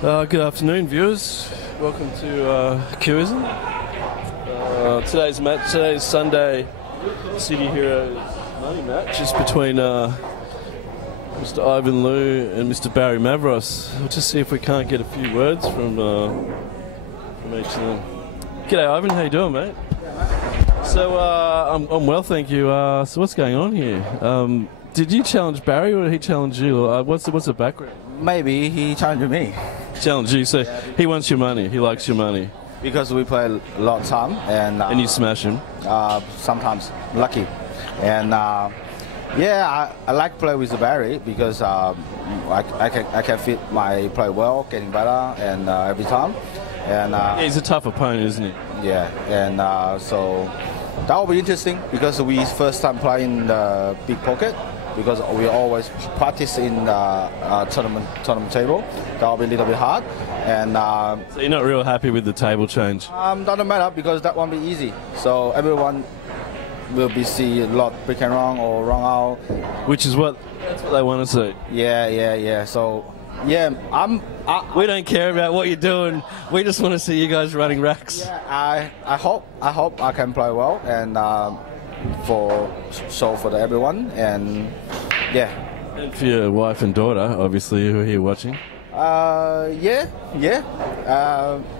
Good afternoon, viewers. Welcome to Qism. Today's Sunday City Heroes money match is between Mr. Ivan Liu and Mr. Barry Mavros. We'll just see if we can't get a few words from each of them. G'day, Ivan. How you doing, mate? So I'm well, thank you. So what's going on here? Did you challenge Barry or did he challenge you? What's the background? Maybe he challenged me. Challenge you, so he wants your money. He likes your money. Because we play a lot of time and you smash him. Sometimes lucky, and yeah, I like to play with Barry because I can fit my play well, getting better, and every time. And yeah, he's a tough opponent, isn't he? Yeah, and so that will be interesting because we first time playing the big pocket. Because we always practice in the tournament table. That will be a little bit hard. And so you're not real happy with the table change? Doesn't matter because that won't be easy. So everyone will be see a lot break and wrong or wrong out. That's what they want to see. Yeah. So yeah, we don't care about what you're doing. We just want to see you guys running racks. Yeah, I hope I can play well and for everyone, and yeah. And for your wife and daughter, obviously, who are here watching. Yeah.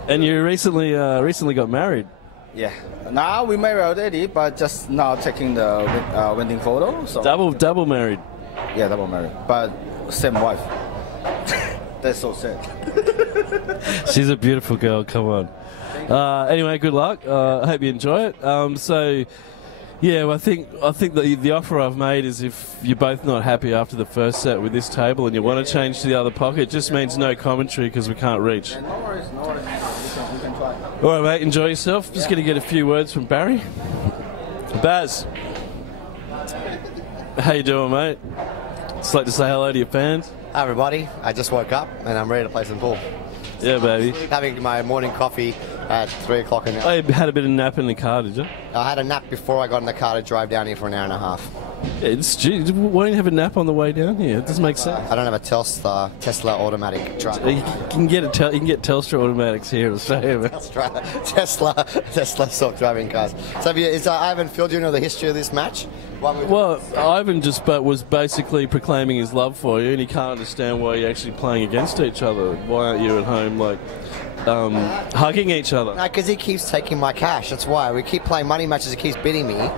And you recently got married. Yeah. Now we married already, but just now taking the wedding photo. So double married. Yeah, double married, but same wife. That's so sad. She's a beautiful girl. Come on. Anyway, good luck. I hope you enjoy it. So. Yeah, well, I think the offer I've made is if you're both not happy after the first set with this table and you want to change to the other pocket, it just means no commentary because we can't reach. Yeah, no worries. You can try. All right, mate, enjoy yourself. Just going to get a few words from Barry. Baz, how you doing, mate? Just like to say hello to your fans. Hi, everybody. I just woke up and I'm ready to play some pool. Yeah, baby. Having my morning coffee at 3 o'clock in the afternoon. Oh, you had a bit of nap in the car, did you? I had a nap before I got in the car to drive down here for an hour and a half. Yeah, why don't you have a nap on the way down here? It doesn't make sense. I don't have a Tesla automatic drive. You can get Telstra automatics here in Australia. Tesla self-driving cars. So is Ivan filled you into the history of this match? Well, Ivan was basically proclaiming his love for you, and he can't understand why you're actually playing against each other. Why aren't you at home, like, hugging each other? No, because he keeps taking my cash. That's why. We keep playing money matches, he keeps beating me.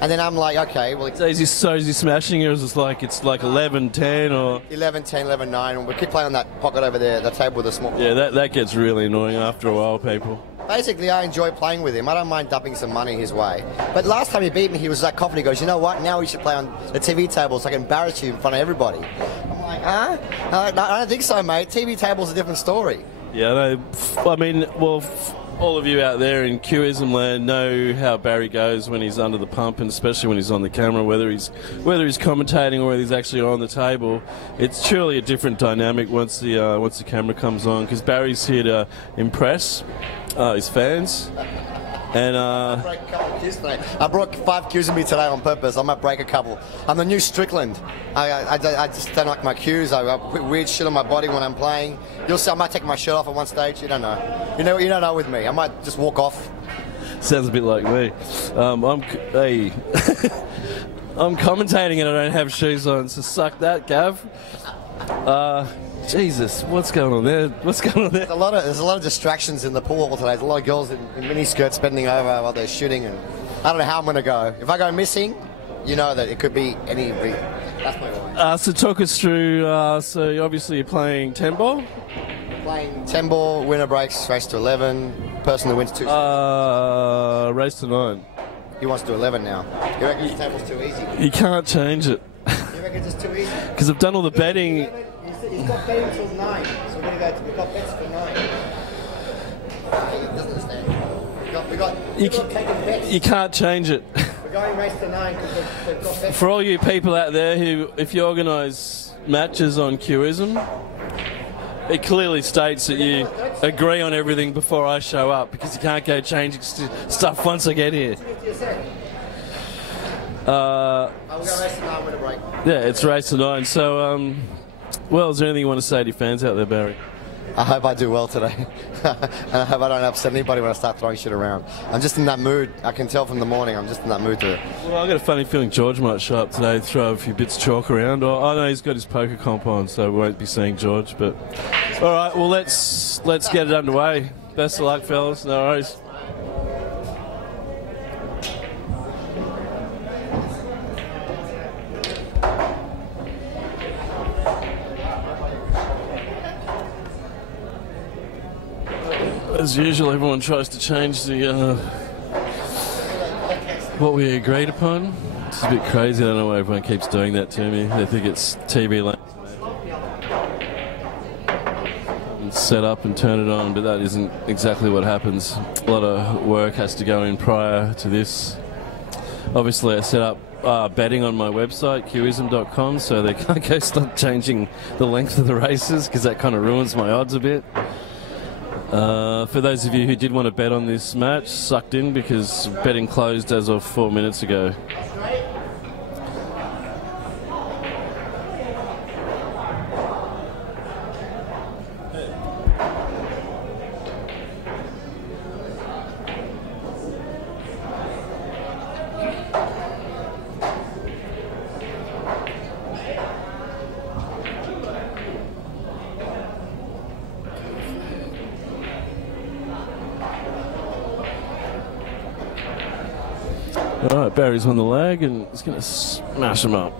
And then I'm like, okay, well... So is he smashing you, or is it like, it's like 11-10, or... 11-10, 11-9, and we keep playing on that pocket over there, the table with the small... Yeah, that gets really annoying after a while, people. Basically, I enjoy playing with him. I don't mind dumping some money his way. But last time he beat me, he was that confident. He goes, you know what? Now we should play on the TV table so I can embarrass you in front of everybody. I'm like, huh? I don't think so, mate. TV table's a different story. Yeah, I mean, well... All of you out there in Qism land know how Barry goes when he's under the pump, and especially when he's on the camera, whether he's commentating or whether he's actually on the table. It's truly a different dynamic once the camera comes on, because Barry's here to impress his fans. And I brought 5 cues with me today on purpose. I might break a couple. I'm the new Strickland. I just don't like my cues. I put weird shit on my body when I'm playing. You'll see I might take my shirt off at one stage. You don't know. You don't know with me. I might just walk off. Sounds a bit like me. I'm commentating and I don't have shoes on, so suck that, Gav. Jesus, what's going on there? There's a lot of distractions in the pool today. There's a lot of girls in mini skirts bending over while they're shooting, and I don't know how I'm going to go. If I go missing, you know that it could be any. That's my worry. So talk us through. So obviously you're playing 10 ball. Playing 10 ball, winner breaks, race to 11. Person who wins 2. Race to 9. He wants to do 11 now. You reckon his table's too easy? You can't change it. You reckon it's too easy? Because I've done all the betting. He's got betting until 9, so we've got bets for 9. He doesn't understand. We got taking bets. You can't change it. We're going race to 9 because they've got bets. For all you people out there who, if you organise matches on Qism, it clearly states that you agree on everything before I show up, because you can't go changing stuff once I get here. We're going race to 9, winner break. Yeah, it's race to 9. So, well, is there anything you want to say to your fans out there, Barry? I hope I do well today. And I hope I don't upset anybody when I start throwing shit around. I'm just in that mood. I can tell from the morning I'm just in that mood to... Well, I've got a funny feeling George might show up today, throw a few bits of chalk around. Or, I know he's got his poker comp on, so we won't be seeing George. But all right, well, let's get it underway. Best of luck, fellas. No worries. As usual, everyone tries to change the what we agreed upon. It's a bit crazy. I don't know why everyone keeps doing that to me. They think it's TV land. And set up and turn it on, but that isn't exactly what happens. A lot of work has to go in prior to this. Obviously, I set up betting on my website, qism.com, so they can't go stop changing the length of the races because that kind of ruins my odds a bit. For those of you who did want to bet on this match, sucked in because betting closed as of 4 minutes ago. Alright, Barry's on the lag and he's going to smash him up.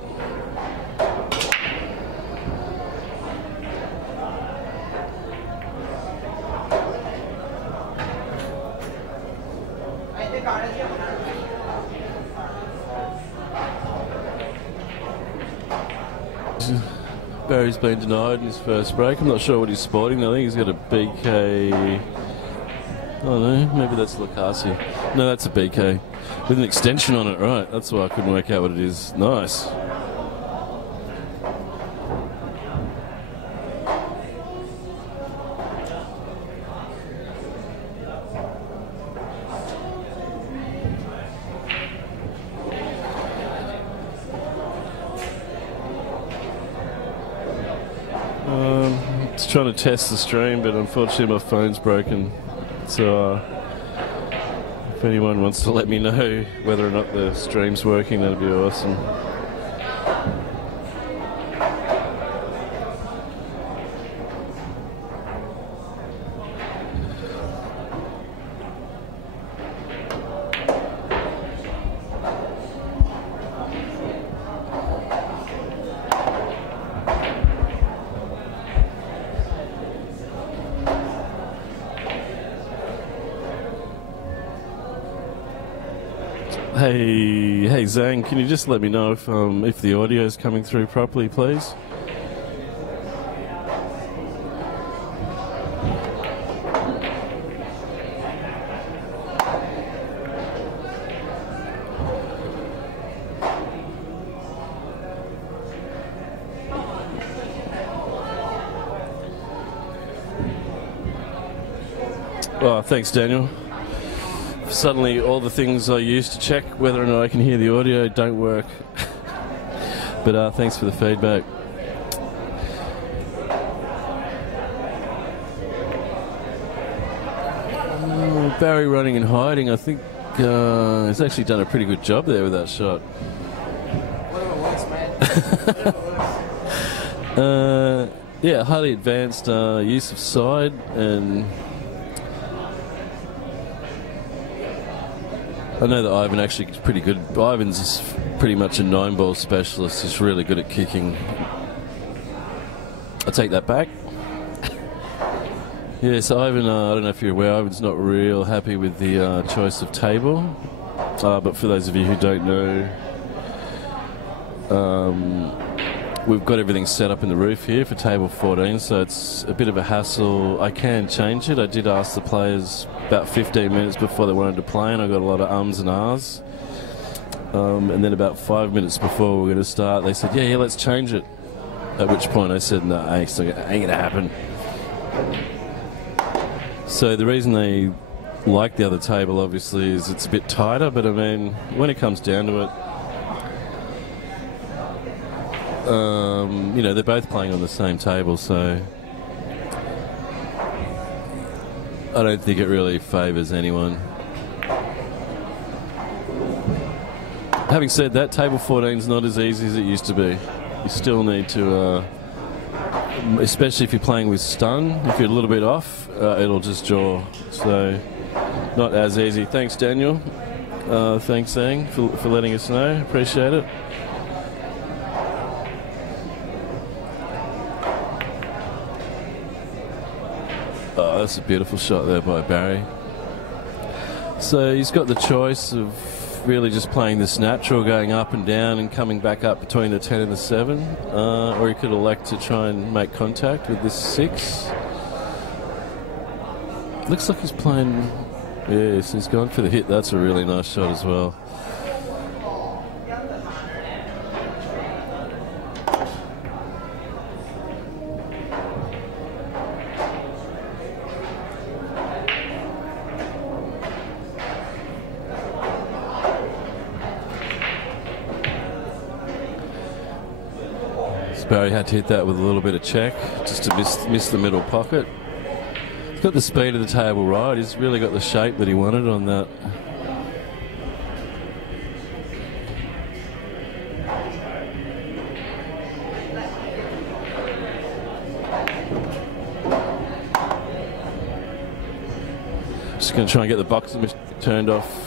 Barry's been denied in his first break. I'm not sure what he's sporting. I think he's got a BK. Oh no, maybe that's Lucasi. No, that's a BK. With an extension on it, right. That's why I couldn't work out what it is. Nice. Just trying to test the stream, but unfortunately my phone's broken. So if anyone wants to let me know whether or not the stream's working, that'd be awesome. Hey Zhang, can you just let me know if the audio is coming through properly, please? Oh, thanks, Daniel. Suddenly all the things I used to check whether or not I can hear the audio don't work. But thanks for the feedback. Barry running and hiding. I think he's actually done a pretty good job there with that shot. Whatever works, man. Yeah, highly advanced use of side, and I know that Ivan actually is pretty good. Ivan's is pretty much a 9-ball specialist. He's really good at kicking. I take that back. Yeah, so Ivan, I don't know if you're aware, Ivan's not real happy with the choice of table. But for those of you who don't know, we've got everything set up in the roof here for table 14, so it's a bit of a hassle. I can change it. I did ask the players about 15 minutes before they wanted to play, and I got a lot of ums and ahs. And then about 5 minutes before we were going to start, they said, yeah, let's change it. At which point I said, no, ain't going to happen. So the reason they like the other table, obviously, is it's a bit tighter, but I mean, when it comes down to it, you know, they're both playing on the same table, so I don't think it really favours anyone. Having said that, table 14 is not as easy as it used to be. You still need to, especially if you're playing with stun, if you're a little bit off, it'll just draw. So, not as easy. Thanks, Daniel. Thanks, Zhang, for letting us know. Appreciate it. Oh, that's a beautiful shot there by Barry. So he's got the choice of really just playing this natural, going up and down and coming back up between the 10 and the 7, or he could elect to try and make contact with this 6. Looks like he's playing, yes, he's gone for the hit. That's a really nice shot as well. Barry had to hit that with a little bit of check just to miss the middle pocket. He's got the speed of the table right. He's really got the shape that he wanted on that. Just going to try and get the boxing turned off.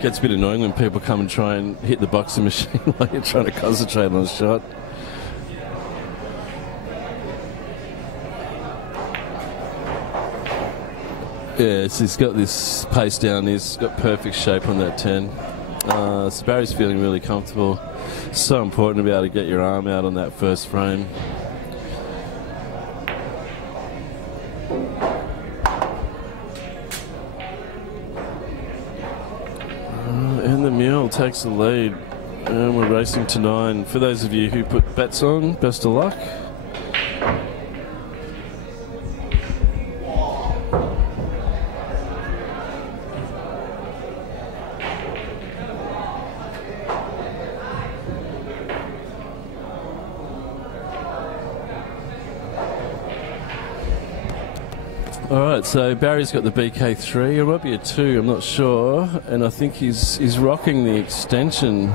Gets a bit annoying when people come and try and hit the boxing machine while you're trying to concentrate on the shot. Yeah, so he's got this pace down, he's got perfect shape on that 10. So Barry's feeling really comfortable. It's so important to be able to get your arm out on that first frame. And the Mule takes the lead, and we're racing to 9. For those of you who put bets on, best of luck. Alright, so Barry's got the BK3, it might be a 2, I'm not sure, and I think he's rocking the extension.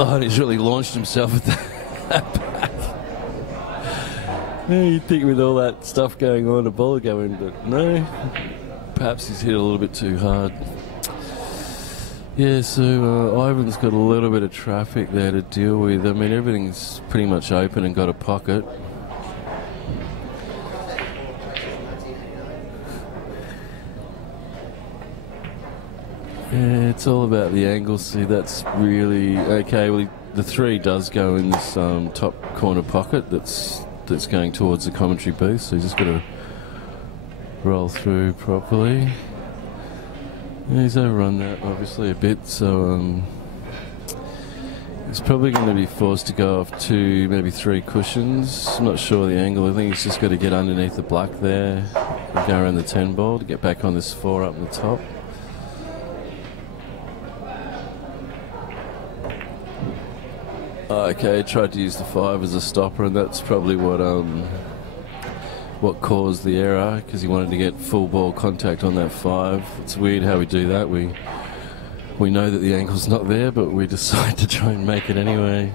And he's really launched himself at that back. Yeah, you'd think with all that stuff going on, a ball would go in, but no. Perhaps he's hit a little bit too hard. Yeah, so Ivan's got a little bit of traffic there to deal with. I mean, everything's pretty much open and got a pocket. Yeah, it's all about the angle. See, that's really okay. Well, the 3 does go in this top corner pocket that's going towards the commentary booth, so he's just got to roll through properly. Yeah, he's overrun that obviously a bit, so he's probably going to be forced to go off 2, maybe 3 cushions. I'm not sure the angle. I think he's just got to get underneath the black there and go around the 10 ball to get back on this 4 up in the top. Okay, tried to use the 5 as a stopper, and that's probably what caused the error, because he wanted to get full ball contact on that 5. It's weird how we do that. We know that the angle's not there, but we decide to try and make it anyway,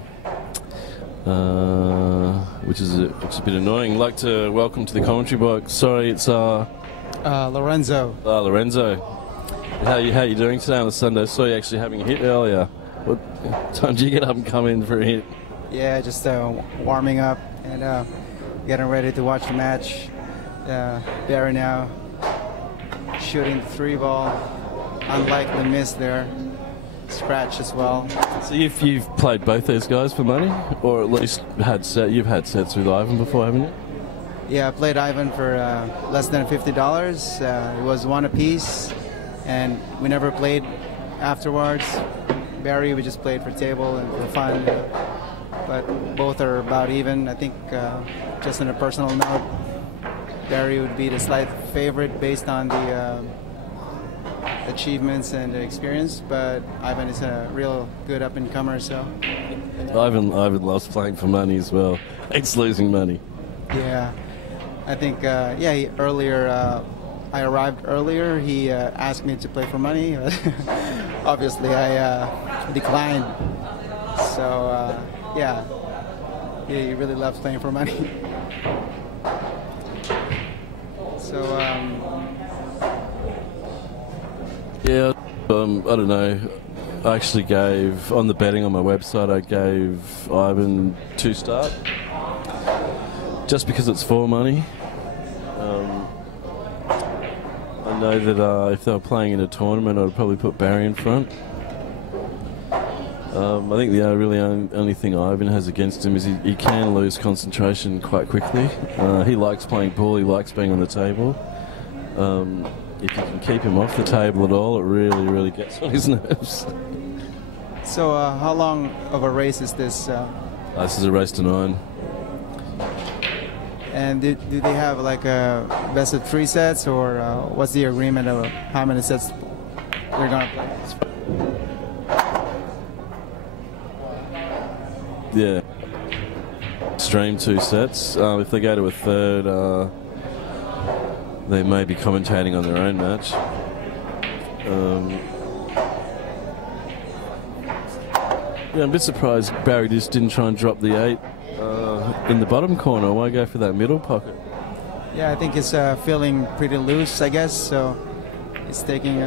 which is a bit annoying. I'd like to welcome to the commentary box. Sorry, it's Lorenzo. Lorenzo. How you doing today on a Sunday? Saw you actually having a hit earlier. What time did you get up and come in for a hit? Yeah, just warming up and getting ready to watch the match. Barry now shooting the 3 ball, unlike the miss there. Scratch as well. So you've played both these guys for money, or at least you've had sets with Ivan before, haven't you? Yeah, I played Ivan for less than $50. It was 1 apiece, and we never played afterwards. Barry, we just played for table and for fun, but both are about even. I think just on a personal note, Barry would be the slight favorite based on the achievements and experience, but Ivan is a real good up-and-comer, so... Ivan loves playing for money as well. Hates losing money. Yeah. I think, I arrived earlier. He asked me to play for money. Obviously, I declined. So, yeah. He really loves playing for money. So, yeah, I don't know. I actually gave, on the betting on my website, I gave Ivan 2 start. Just because it's for money. I know that if they were playing in a tournament, I'd probably put Barry in front. I think the really only thing Ivan has against him is he can lose concentration quite quickly. He likes playing pool, he likes being on the table. If you can keep him off the table at all, it really, really gets on his nerves. So how long of a race is this? This is a race to 9. And do they have like a best of 3 sets, or what's the agreement of how many sets they're going to play? Yeah. Stream 2 sets. If they go to a third, they may be commentating on their own match. Yeah, I'm a bit surprised Barry just didn't try and drop the 8 in the bottom corner. Why go for that middle pocket? Yeah, I think he's feeling pretty loose, I guess, so he's taking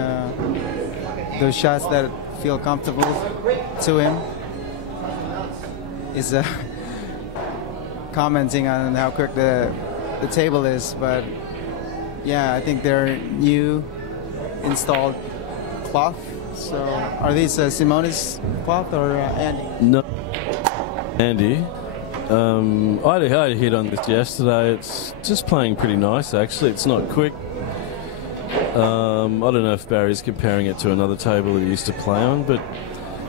those shots that feel comfortable to him. He's commenting on how quick the table is, but yeah, I think they're new installed cloth. So are these Simone's cloth or Andy? No, Andy. I had a hit on this yesterday. It's just playing pretty nice, actually. It's not quick. I don't know if Barry's comparing it to another table that he used to play on, but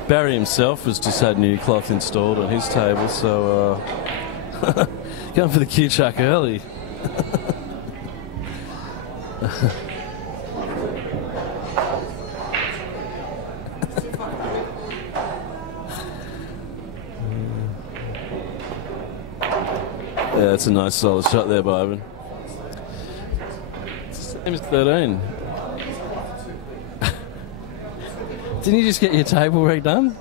Barry himself has just had new cloth installed on his table, so going for the cue chuck early. Yeah, that's a nice solid shot there by Ivan. Same as 13. Didn't you just get your table redone?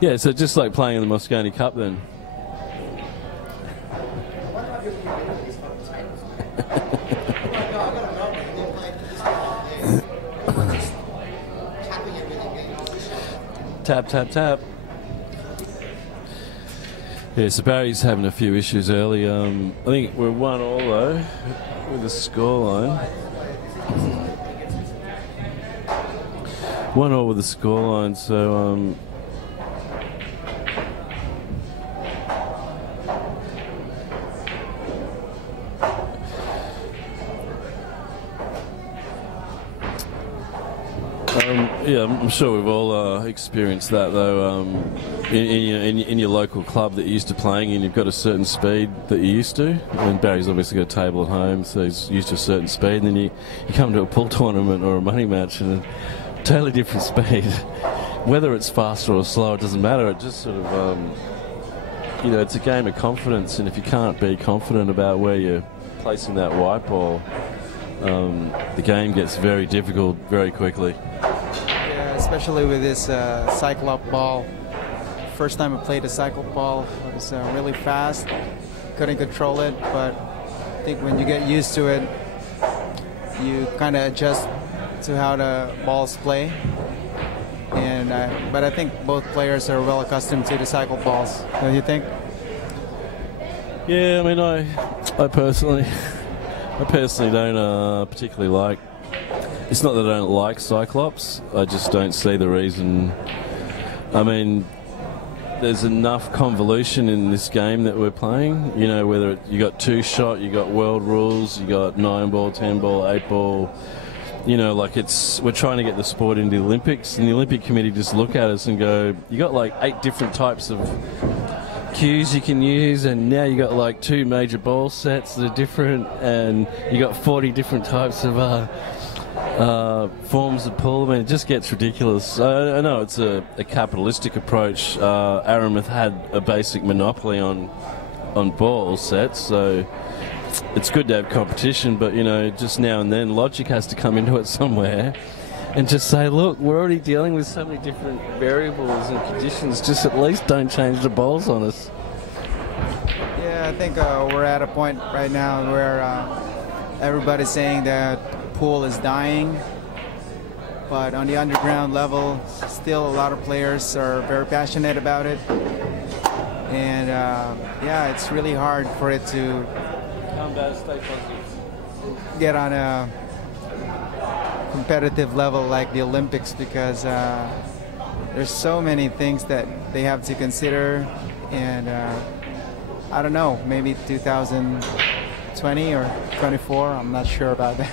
Yeah, so just like playing in the Mosconi Cup then. Tap, tap, tap. Yeah, so Barry's having a few issues early. I think we're 1-1 though, with the scoreline. 1-1 with the scoreline, so yeah, I'm sure we've all experienced that though. In your local club that you're used to playing in, you've got a certain speed that you're used to. And Barry's obviously got a table at home, so he's used to a certain speed. And then you come to a pool tournament or a money match and a totally different speed. Whether it's faster or slower, it doesn't matter. It just sort of, it's a game of confidence. And if you can't be confident about where you're placing that white ball, the game gets very difficult very quickly. Especially with this cyclop ball. First time I played a cyclop ball, it was really fast. Couldn't control it, but I think when you get used to it, you kind of adjust to how the balls play. And but I think both players are well accustomed to the cyclop balls. Don't you think? Yeah, I mean, I personally don't particularly like. It's not that I don't like Cyclops, I just don't see the reason. I mean, there's enough convolution in this game that we're playing. You know, whether you got 2-shot, you got world rules, you got 9-ball, 10-ball, 8-ball. You know, like we're trying to get the sport into the Olympics, and the Olympic Committee just look at us and go, you got like 8 different types of cues you can use, and now you got like 2 major ball sets that are different, and you got 40 different types of forms of pull. I mean, it just gets ridiculous. I know it's a capitalistic approach. Aramuth had a basic monopoly on ball sets, so it's good to have competition, but you know, just now and then logic has to come into it somewhere and just say, look, we're already dealing with so many different variables and conditions, just at least don't change the balls on us. Yeah, I think we're at a point right now where everybody's saying that pool is dying, but on the underground level, still a lot of players are very passionate about it. And yeah, it's really hard for it to get on a competitive level like the Olympics, because there's so many things that they have to consider, and I don't know, maybe 2020 or 24, I'm not sure about that.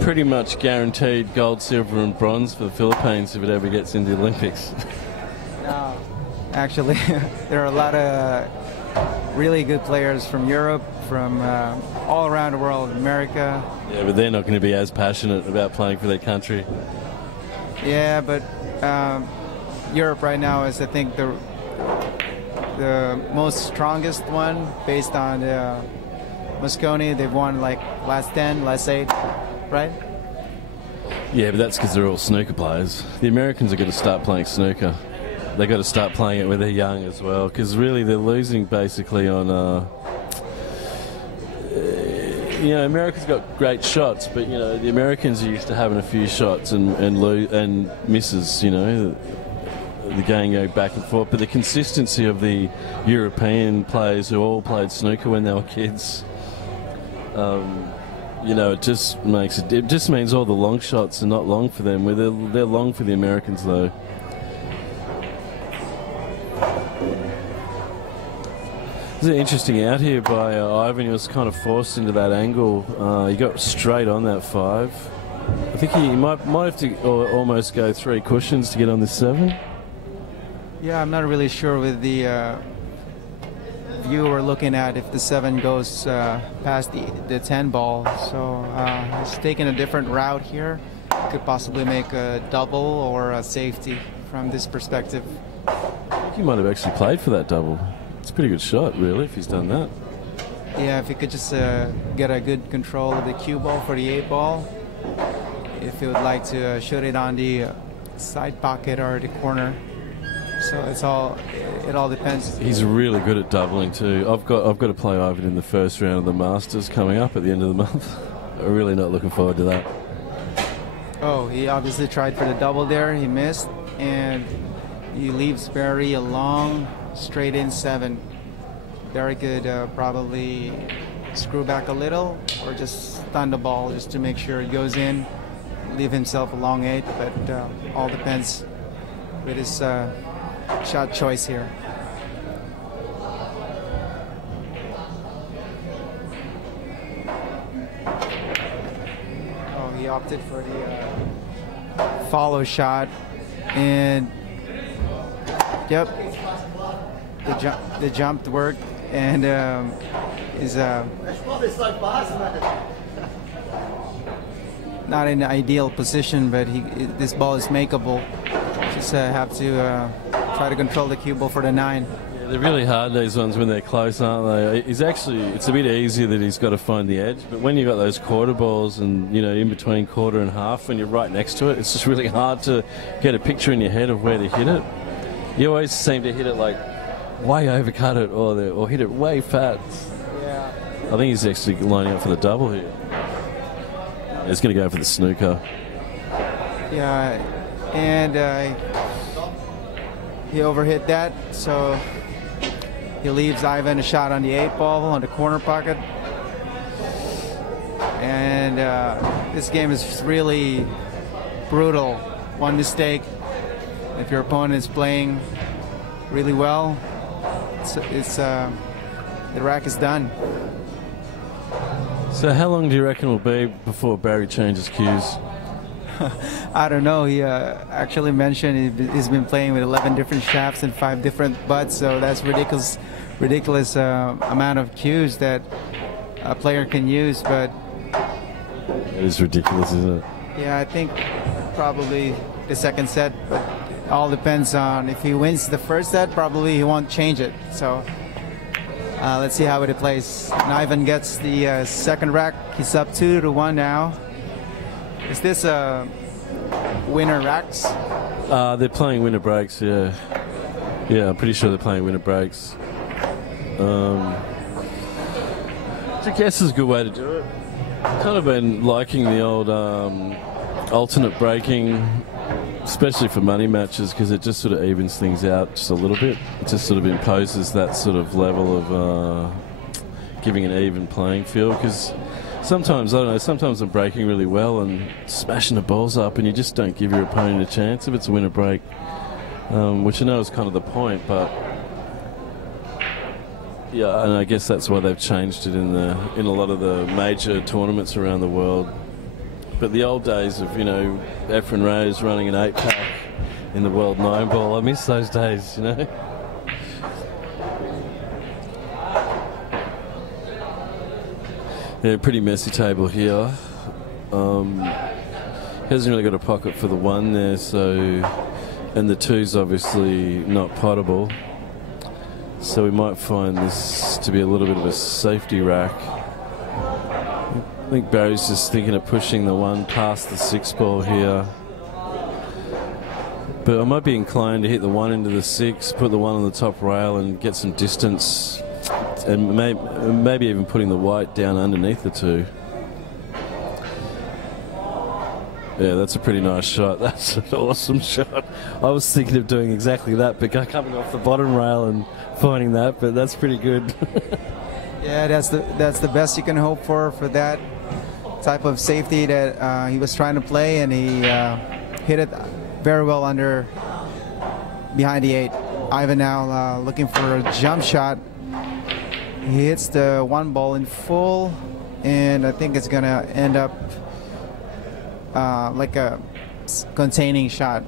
Pretty much guaranteed gold, silver and bronze for the Philippines if it ever gets into the Olympics. No, actually, there are a lot of really good players from Europe, from all around the world, America. Yeah, but they're not going to be as passionate about playing for their country. Yeah, but Europe right now is, I think, the most strongest one based on Mosconi. They've won like last 10, last 8, right? Yeah, but that's because they're all snooker players. The Americans are going to start playing snooker. They've got to start playing it when they're young as well, because really they're losing basically on... you know, America's got great shots, but you know the Americans are used to having a few shots and misses. You know, the game going back and forth. But the consistency of the European players who all played snooker when they were kids, you know, it just makes it. It just means all the long shots are not long for them. Where they're long for the Americans though. This is interesting out here by Ivan. He was kind of forced into that angle. He got straight on that 5. I think he might have to almost go 3 cushions to get on this 7. Yeah, I'm not really sure with the view we're looking at if the 7 goes past the 10 ball. So he's taking a different route here. Could possibly make a double or a safety from this perspective. I think he might have actually played for that double. It's a pretty good shot, really, if he's done that. Yeah, if he could just get a good control of the cue ball for the 8 ball. If he would like to shoot it on the side pocket or the corner. So it all depends. He's really good at doubling too. I've got to play Ivan in the first round of the Masters coming up at the end of the month. I'm really not looking forward to that. Oh, he obviously tried for the double there. He missed, and he leaves Barry along. Straight in 7. Barry could probably screw back a little or just stun the ball just to make sure it goes in, leave himself a long 8, but all depends with his shot choice here. Oh, he opted for the follow shot, and yep. The jump worked, and is not in the ideal position, but this ball is makeable. Just have to try to control the cue ball for the 9. Yeah, they're really hard, these ones, when they're close, aren't they? It's a bit easier that he's got to find the edge, but when you've got those quarter balls and, you know, in between quarter and half, when you're right next to it, it's just really hard to get a picture in your head of where to hit it. You always seem to hit it like way overcut it or hit it way fat. Yeah. I think he's actually lining up for the double here. He's going to go for the snooker. Yeah, and he overhit that, so he leaves Ivan a shot on the 8 ball on the corner pocket. And this game is really brutal. One mistake, if your opponent is playing really well, the rack is done. So how long do you reckon it will be before Barry changes cues? I don't know. He actually mentioned he's been playing with 11 different shafts and 5 different butts, so that's ridiculous amount of cues that a player can use. But it is ridiculous, isn't it? yeah, I think probably the second set, but it all depends on if he wins the first set, probably he won't change it. So let's see how it plays. Ivan gets the second rack. He's up 2-1 now. Is this winner racks? They're playing winner breaks, yeah. Yeah, I'm pretty sure they're playing winner breaks. Which I guess is a good way to do it. Kind of been liking the old alternate breaking, especially for money matches, because it just sort of evens things out just a little bit. It just sort of imposes that sort of level of giving an even playing field, because sometimes, I don't know, sometimes I'm breaking really well and smashing the balls up and you just don't give your opponent a chance if it's a winner break, which I know is kind of the point, but yeah, and I guess that's why they've changed it in a lot of the major tournaments around the world. But the old days of, you know, Efren Reyes running an 8-pack in the World 9-ball, I miss those days, you know. Yeah, pretty messy table here. Hasn't really got a pocket for the 1 there, so, and the 2's obviously not potable. So we might find this to be a little bit of a safety rack. I think Barry's just thinking of pushing the 1 past the 6 ball here. But I might be inclined to hit the 1 into the 6, put the 1 on the top rail and get some distance, and maybe even putting the white down underneath the 2. Yeah, that's a pretty nice shot. That's an awesome shot. I was thinking of doing exactly that, but coming off the bottom rail and finding that, but that's pretty good. Yeah, that's the best you can hope for that type of safety that he was trying to play, and he hit it very well behind the 8. Ivan now looking for a jump shot. He hits the 1 ball in full, and I think it's gonna end up like a containing shot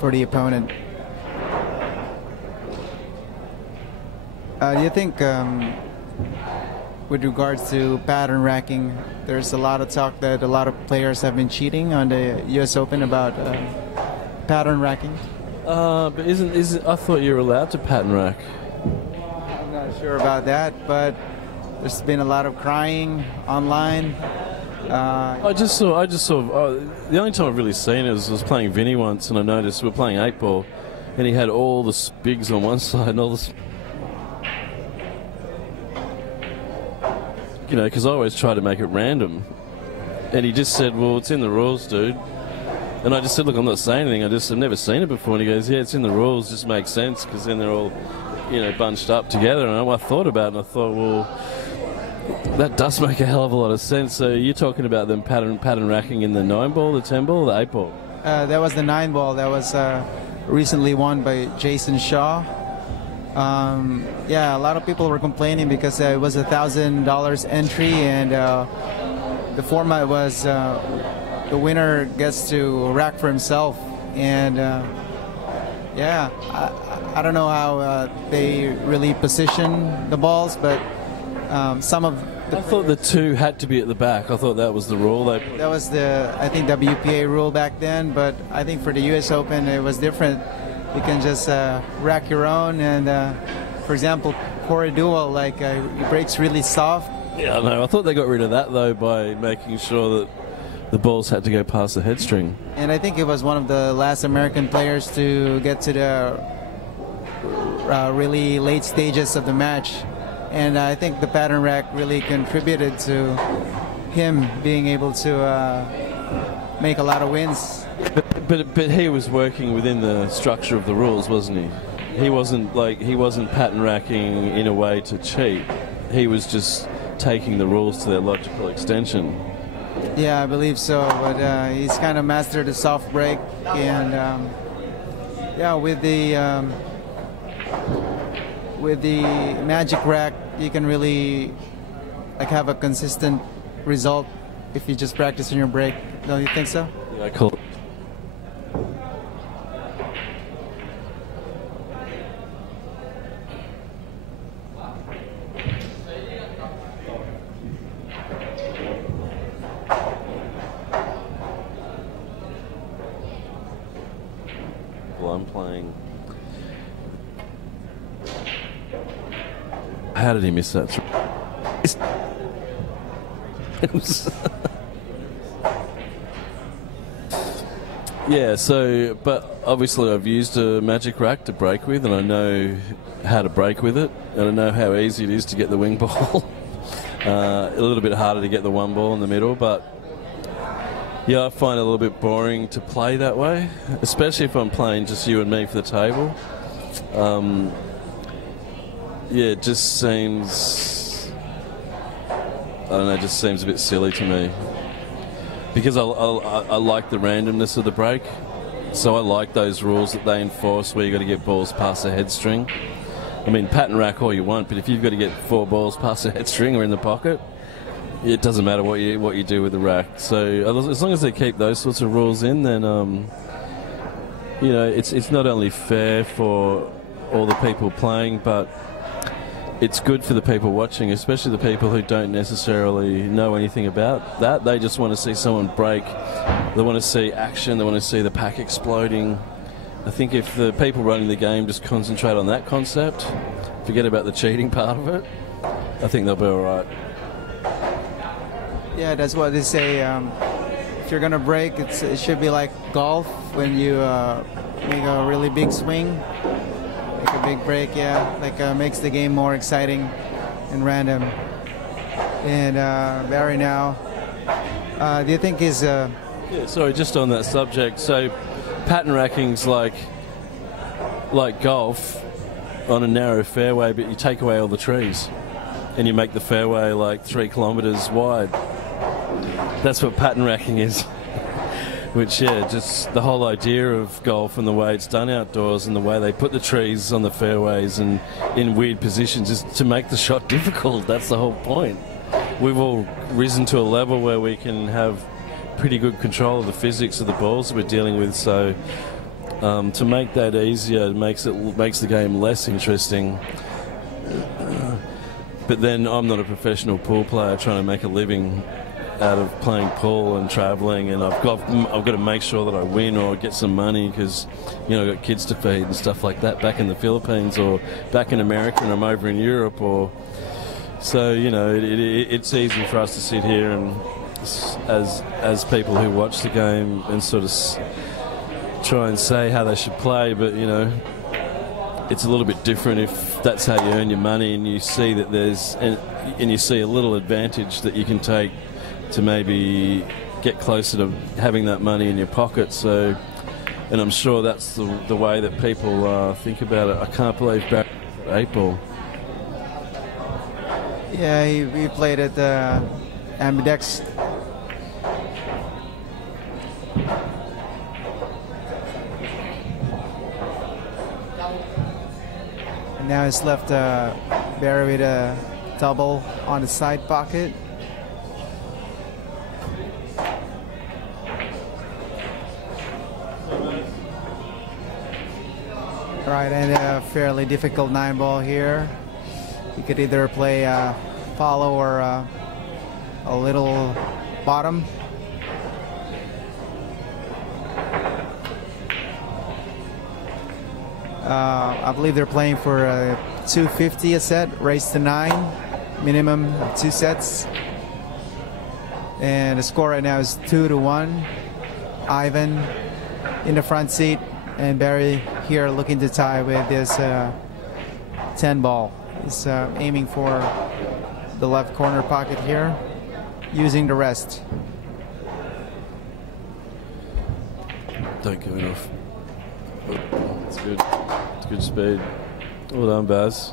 for the opponent. Do you think, with regards to pattern racking, there's a lot of talk that a lot of players have been cheating on the U.S. Open about pattern racking? But isn't I thought you were allowed to pattern rack. I'm not sure about that, but there's been a lot of crying online. I just saw. The only time I've really seen it was playing Vinny once, and I noticed we were playing 8-ball, and he had all the bigs on one side and all the. You know, because I always try to make it random, and he just said, "Well, it's in the rules, dude." And I just said, "Look, I'm not saying anything. I've never seen it before." And he goes, "Yeah, it's in the rules. Just makes sense because then they're all, you know, bunched up together." And I thought about it, and I thought, well, that does make a hell of a lot of sense. So you're talking about them pattern racking in the 9-ball, the 10-ball, the 8-ball? That was the 9-ball. That was recently won by Jason Shaw. Yeah, a lot of people were complaining because it was $1,000 entry, and the format was the winner gets to rack for himself. And yeah, I don't know how they really position the balls, but some of I thought the 2 had to be at the back. I thought that was the rule. That was I think, WPA rule back then, but I think for the U.S. Open it was different. You can just rack your own, and for example, Corey Dual, like he breaks really soft. Yeah, no, I thought they got rid of that though by making sure that the balls had to go past the head string. And I think it was one of the last American players to get to the really late stages of the match. And I think the pattern rack really contributed to him being able to make a lot of wins. But he was working within the structure of the rules, wasn't he? He wasn't pattern racking in a way to cheat. He was just taking the rules to their logical extension. Yeah, I believe so. But he's kind of mastered the soft break, and yeah, with the magic rack, you can really have a consistent result if you just practice on your break. Don't you think so? I call it. Well, I'm playing. How did he miss that? Yeah, so, but obviously I've used a magic rack to break with, and I know how to break with it, and I know how easy it is to get the wing ball. A little bit harder to get the one ball in the middle, but yeah, I find it a little bit boring to play that way, especially if I'm playing just you and me for the table. Yeah, it just seems, I don't know, it just seems a bit silly to me. Because I like the randomness of the break, so I like those rules that they enforce where you've got to get balls past the head string. I mean, pattern rack all you want, but if you've got to get 4 balls past the head string or in the pocket, it doesn't matter what you do with the rack. So as long as they keep those sorts of rules in, then you know, it's not only fair for all the people playing, but it's good for the people watching, especially the people who don't necessarily know anything about that. They just want to see someone break. They want to see action. They want to see the pack exploding. I think if the people running the game just concentrate on that concept, forget about the cheating part of it, I think they'll be all right. Yeah, that's what they say. If you're gonna break, it should be like golf when you make a really big swing. Like a big break, yeah. Like makes the game more exciting and random. And Barry now, do you think is... Yeah, sorry, just on that subject. So pattern racking's like golf on a narrow fairway, but you take away all the trees and you make the fairway like 3 kilometres wide. That's what pattern racking is. Which, yeah, just the whole idea of golf and the way it's done outdoors and the way they put the trees on the fairways and in weird positions is to make the shot difficult. That's the whole point. We've all risen to a level where we can have pretty good control of the physics of the balls we're dealing with. So to make that easier makes the game less interesting. But then I'm not a professional pool player trying to make a living out of playing pool and travelling, and I've got to make sure that I win or get some money because, you know, I've got kids to feed and stuff like that back in the Philippines or back in America, and I'm over in Europe, or so, you know, it's easy for us to sit here and as people who watch the game and sort of try and say how they should play, but, you know, it's a little bit different if that's how you earn your money and you see that and you see a little advantage that you can take to maybe get closer to having that money in your pocket. So, and I'm sure that's the way that people think about it. I can't believe Barry 8 ball. Yeah, he played at Ambidex. And now he's left Barry with a double on the side pocket. Right, and a fairly difficult 9 ball here. You could either play follow or a little bottom. I believe they're playing for $250 a set, race to 9, minimum 2 sets. And the score right now is 2-1. Ivan in the front seat, and Barry here looking to tie with this 10 ball. He's aiming for the left corner pocket here, using the rest. Don't give enough. It's good. It's good speed. Well done, Baz.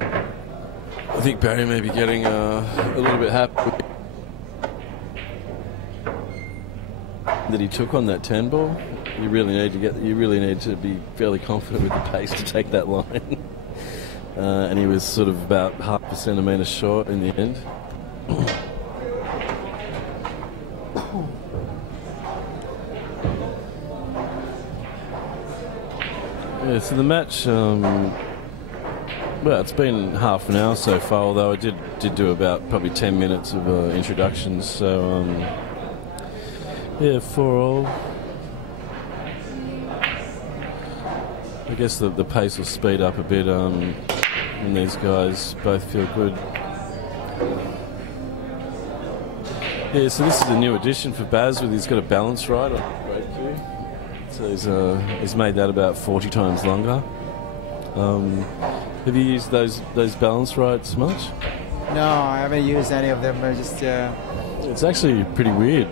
I think Barry may be getting a little bit happy that he took on that 10 ball. You really need to be fairly confident with the pace to take that line. And he was sort of about half a centimetre short in the end. Yeah, so the match, well, it's been half an hour so far, although I did do about probably 10 minutes of introductions, so yeah, 4-all. I guess the pace will speed up a bit, and these guys both feel good. Yeah, so this is a new addition for Baz. He's got a balance ride on grade cue. So he's made that about 40 times longer. Have you used those balance rides much? No, I haven't used any of them. I just It's actually pretty weird.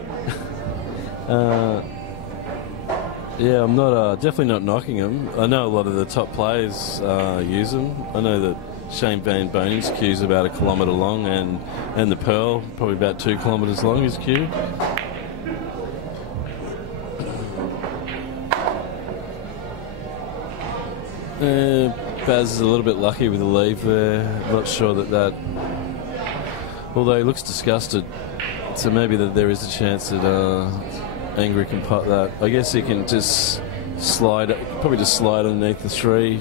Yeah, I'm not definitely not knocking them. I know a lot of the top players use them. I know that Shane Van Boning's queue is about 1 kilometre long, and the Pearl probably about 2 kilometres long. His queue. Baz is a little bit lucky with the leave there. Not sure that although he looks disgusted, so maybe that there is a chance that Angry can putt that. I guess he can just slide, probably just slide underneath the 3.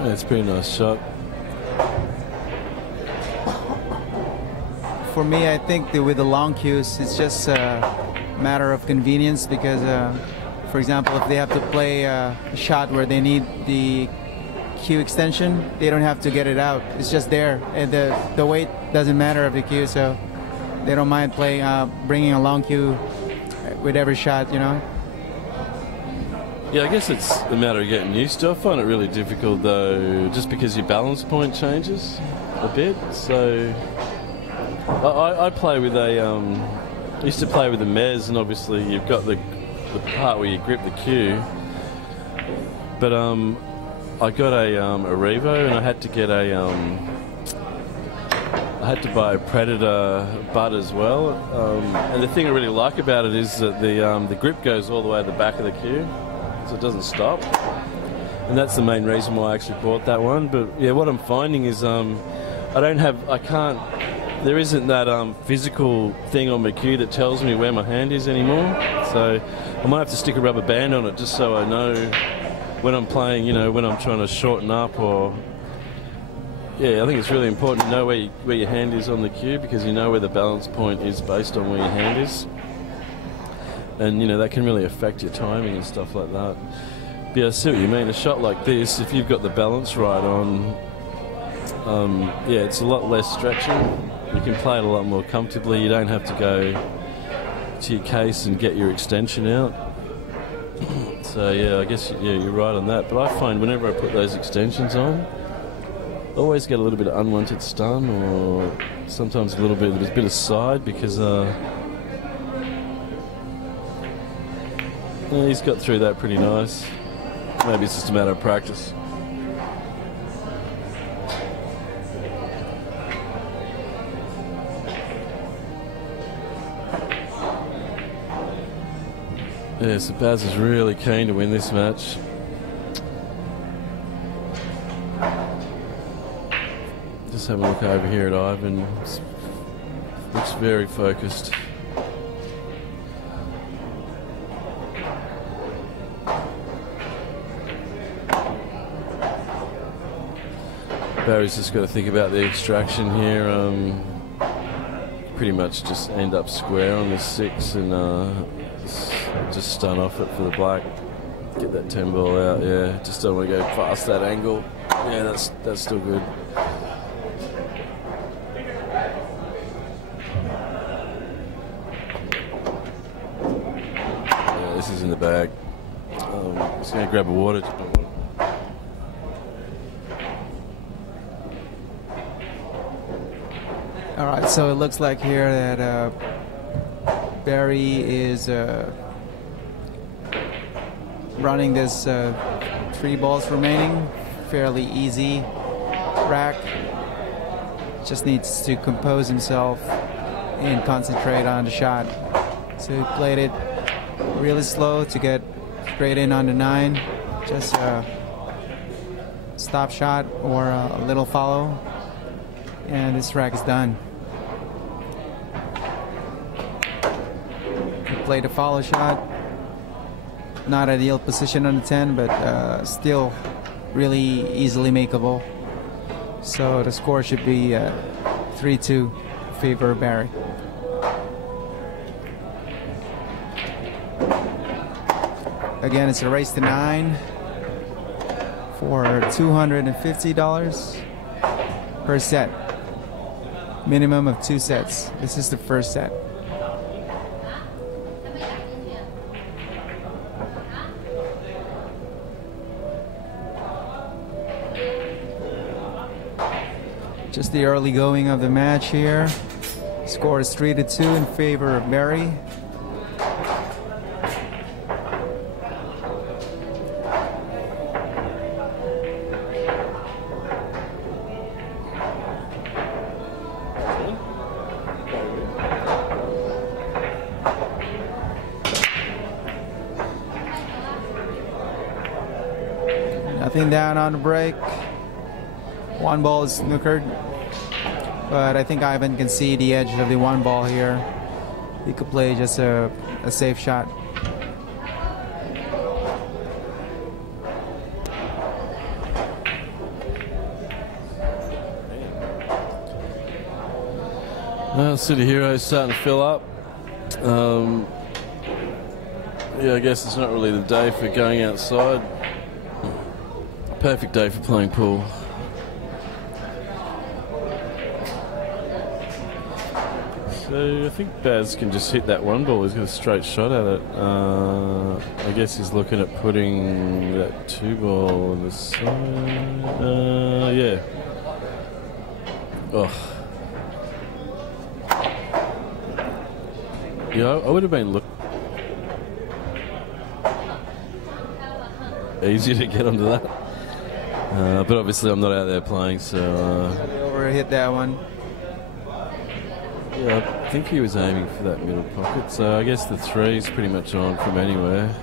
Yeah, it's a pretty nice shot. for me, I think that with the long queues, it's just a matter of convenience because, for example, if they have to play a shot where they need the queue extension, they don't have to get it out. It's just there, and the weight doesn't matter of the queue, so they don't mind playing, bringing a long queue with every shot, you know. Yeah, I guess it's a matter of getting used to. I find it really difficult though, just because your balance point changes a bit. So I play with a used to play with the Mez, and obviously you've got the part where you grip the cue. But I got a Revo, and I had to get I had to buy a Predator butt as well. And the thing I really like about it is that the grip goes all the way to the back of the cue, so it doesn't stop. And that's the main reason why I actually bought that one. But yeah, what I'm finding is there isn't that physical thing on my cue that tells me where my hand is anymore. So I might have to stick a rubber band on it just so I know when I'm playing, you know, when I'm trying to shorten up or... Yeah, I think it's really important to know where your hand is on the cue, because you know where the balance point is based on where your hand is. And, you know, that can really affect your timing and stuff like that. But yeah, I see what you mean. A shot like this, if you've got the balance right on, yeah, it's a lot less stretching. You can play it a lot more comfortably. You don't have to go to your case and get your extension out. So, yeah, I guess you're right on that. But I find whenever I put those extensions on, I always get a little bit of unwanted stun, or sometimes a bit of side, because he's got through that pretty nice. Maybe it's just a matter of practice. Yeah, so Baz is really keen to win this match. Just have a look over here at Ivan. Looks very focused. Barry's just got to think about the extraction here. Pretty much just end up square on this 6 and just stun off it for the black. Get that 10 ball out. Yeah, just don't want to go past that angle. Yeah, that's still good. Yeah, this is in the bag. Just going to grab a water. All right, so it looks like here that Barry is running this 3 balls remaining, fairly easy rack. Just needs to compose himself and concentrate on the shot. So he played it really slow to get straight in on the 9. Just stop shot or a little follow, and this rack is done. He played a follow shot. Not ideal position on the 10, but still really easily makeable. So the score should be 3-2 favor of Barry. Again, it's a race to 9 for $250 per set. Minimum of 2 sets. This is the first set. Just the early going of the match here. Score is 3-2 in favor of Barry. Nothing down on the break. One ball is snookered, but I think Ivan can see the edge of the one ball here. He could play just a safe shot. Well, City Hero's starting to fill up. Yeah, I guess it's not really the day for going outside. Perfect day for playing pool. So I think Baz can just hit that one ball. He's got a straight shot at it. I guess he's looking at putting that 2 ball on the side. Yeah. Oh. Yeah, I would have been easier to get onto that. But obviously I'm not out there playing, so... Overhit that one. Yeah, I think he was aiming for that middle pocket, so I guess the 3's pretty much on from anywhere.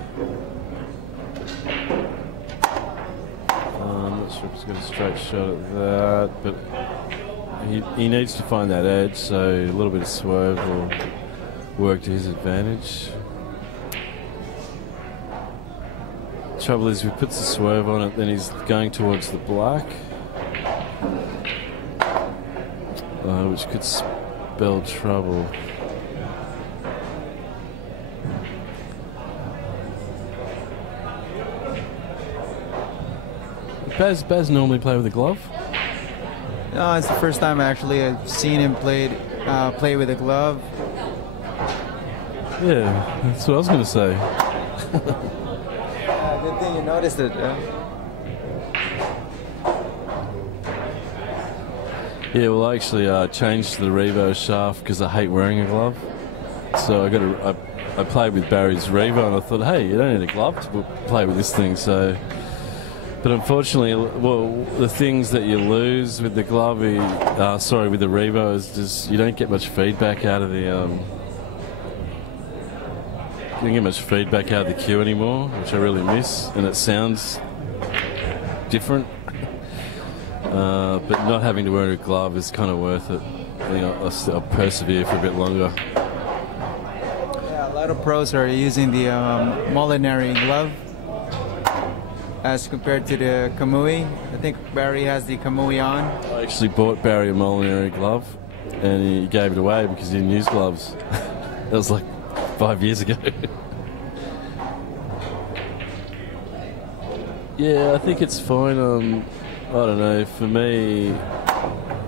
I'm not sure if he's got a straight shot at that, but he needs to find that edge, so a little bit of swerve will work to his advantage. Trouble is, if he puts the swerve on it, then he's going towards the black, which could spell trouble. Baz normally play with a glove? No, it's the first time actually I've seen him play with a glove. Yeah, that's what I was going to say. Good thing you noticed it. Yeah, well, I actually changed the Revo shaft because I hate wearing a glove. So I played with Barry's Revo and I thought, hey, you don't need a glove to play with this thing. So, but unfortunately, well, the things that you lose with the glove, with the Revo, is just you don't get much feedback out of the. You don't get much feedback out of the cue anymore, which I really miss, and it sounds different. But not having to wear a glove is kind of worth it. I think I'll persevere for a bit longer. Yeah, a lot of pros are using the Molinari glove as compared to the Kamui. I think Barry has the Kamui on. I actually bought Barry a Molinari glove, and he gave it away because he didn't use gloves. That was like 5 years ago. Yeah, I think it's fine. I don't know, for me,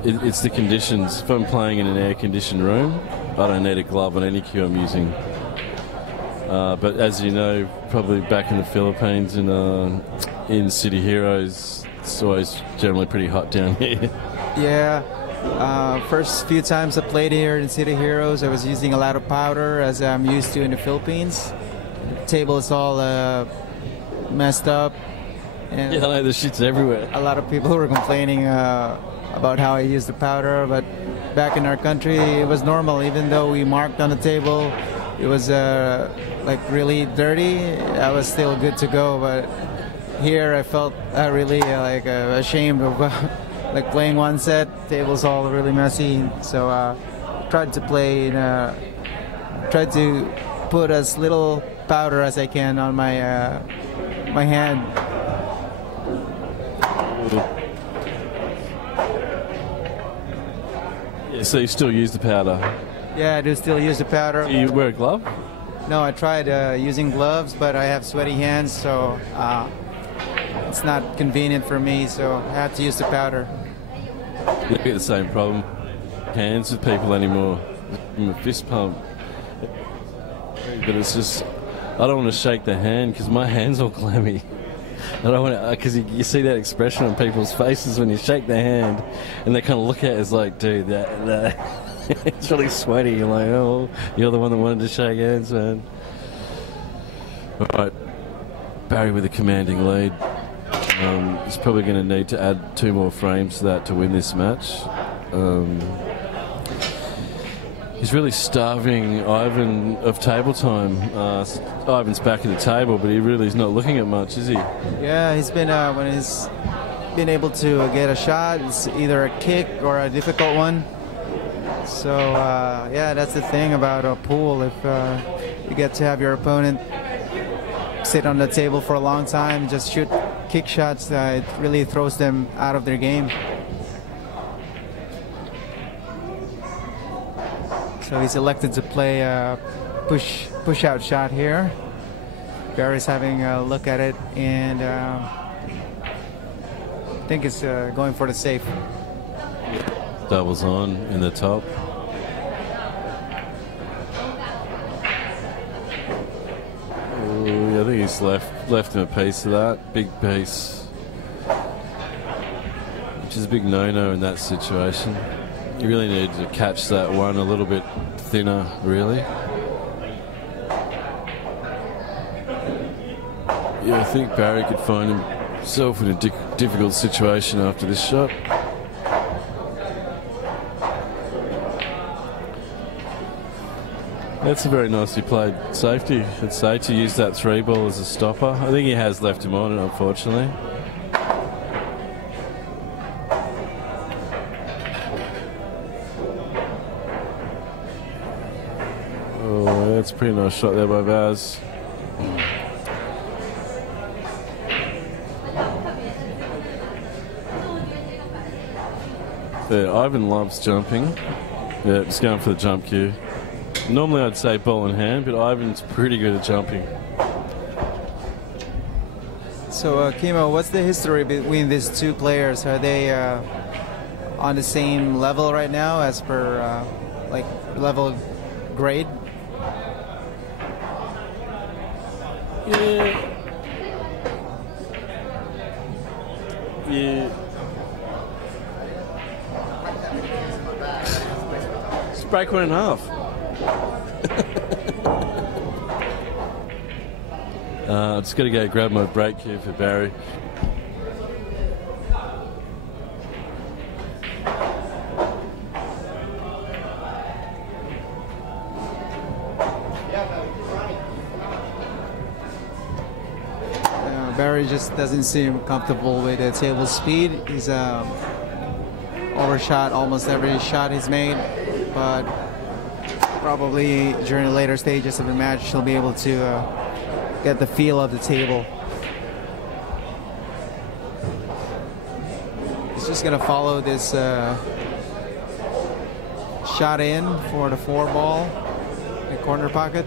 it's the conditions. If I'm playing in an air-conditioned room, I don't need a glove on any cue I'm using. But as you know, probably back in the Philippines in City Heroes, it's always generally pretty hot down here. Yeah, first few times I played here in City Heroes, I was using a lot of powder, as I'm used to in the Philippines. The table is all messed up. And yeah, I know, the shit's everywhere. A lot of people were complaining about how I used the powder, but back in our country it was normal. Even though we marked on the table, it was like really dirty. I was still good to go, but here I felt really ashamed of like playing one set. Tables all really messy, so tried to play. Tried to put as little powder as I can on my my hand. Yeah, so you still use the powder? Yeah, I do still use the powder. Do you wear a glove? No, I tried using gloves, but I have sweaty hands, so it's not convenient for me, so I have to use the powder. You don't get the same problem hands with people anymore. I'm a fist pump. But it's just, I don't want to shake their hand because my hand's all clammy. I don't want to, because you see that expression on people's faces when you shake their hand and they kind of look at it as like, dude, that it's really sweaty. You're like, oh, you're the one that wanted to shake hands, man. All right, Barry with a commanding lead. He's probably going to need to add 2 more frames to that to win this match. He's really starving Ivan of table time. Ivan's back at the table, but he really is not looking at much, is he? Yeah, he's been when he's been able to get a shot, it's either a kick or a difficult one. So yeah, that's the thing about a pool. If you get to have your opponent sit on the table for a long time, just shoot kick shots, it really throws them out of their game. So he's elected to play a push out shot here. Barry's having a look at it, and I think it's going for the safe. Doubles on in the top. Ooh, I think he's left him a piece of that. Big piece. Which is a big no-no in that situation. You really need to catch that one a little bit thinner, really. Yeah, I think Barry could find himself in a difficult situation after this shot. That's a very nicely played safety, I'd say, to use that 3 ball as a stopper. I think he has left him on it, unfortunately. Oh, that's a pretty nice shot there by Baz. Yeah, Ivan loves jumping. Yeah, just going for the jump cue. Normally I'd say ball in hand, but Ivan's pretty good at jumping. So, Kimo, what's the history between these 2 players? Are they on the same level right now as per like level grade? Yeah. Yeah. Just break 1 in half. Just got to go grab my break here for Barry. Barry just doesn't seem comfortable with the table speed. He's overshot almost every shot he's made, but probably during the later stages of the match he'll be able to get the feel of the table. He's just gonna follow this shot in for the 4 ball, the corner pocket,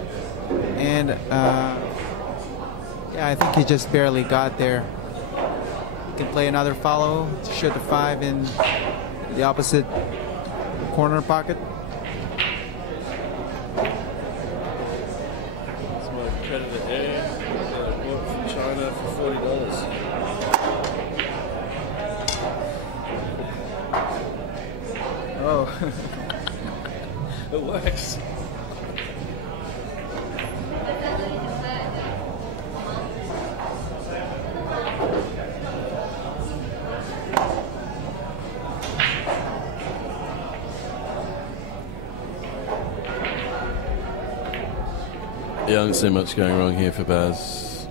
and yeah, I think he just barely got there. He can play another follow to shoot the 5 in the opposite corner pocket. It's my Predator Air that I bought from China for $40. Oh. It works. Yeah, I don't see much going wrong here for Baz.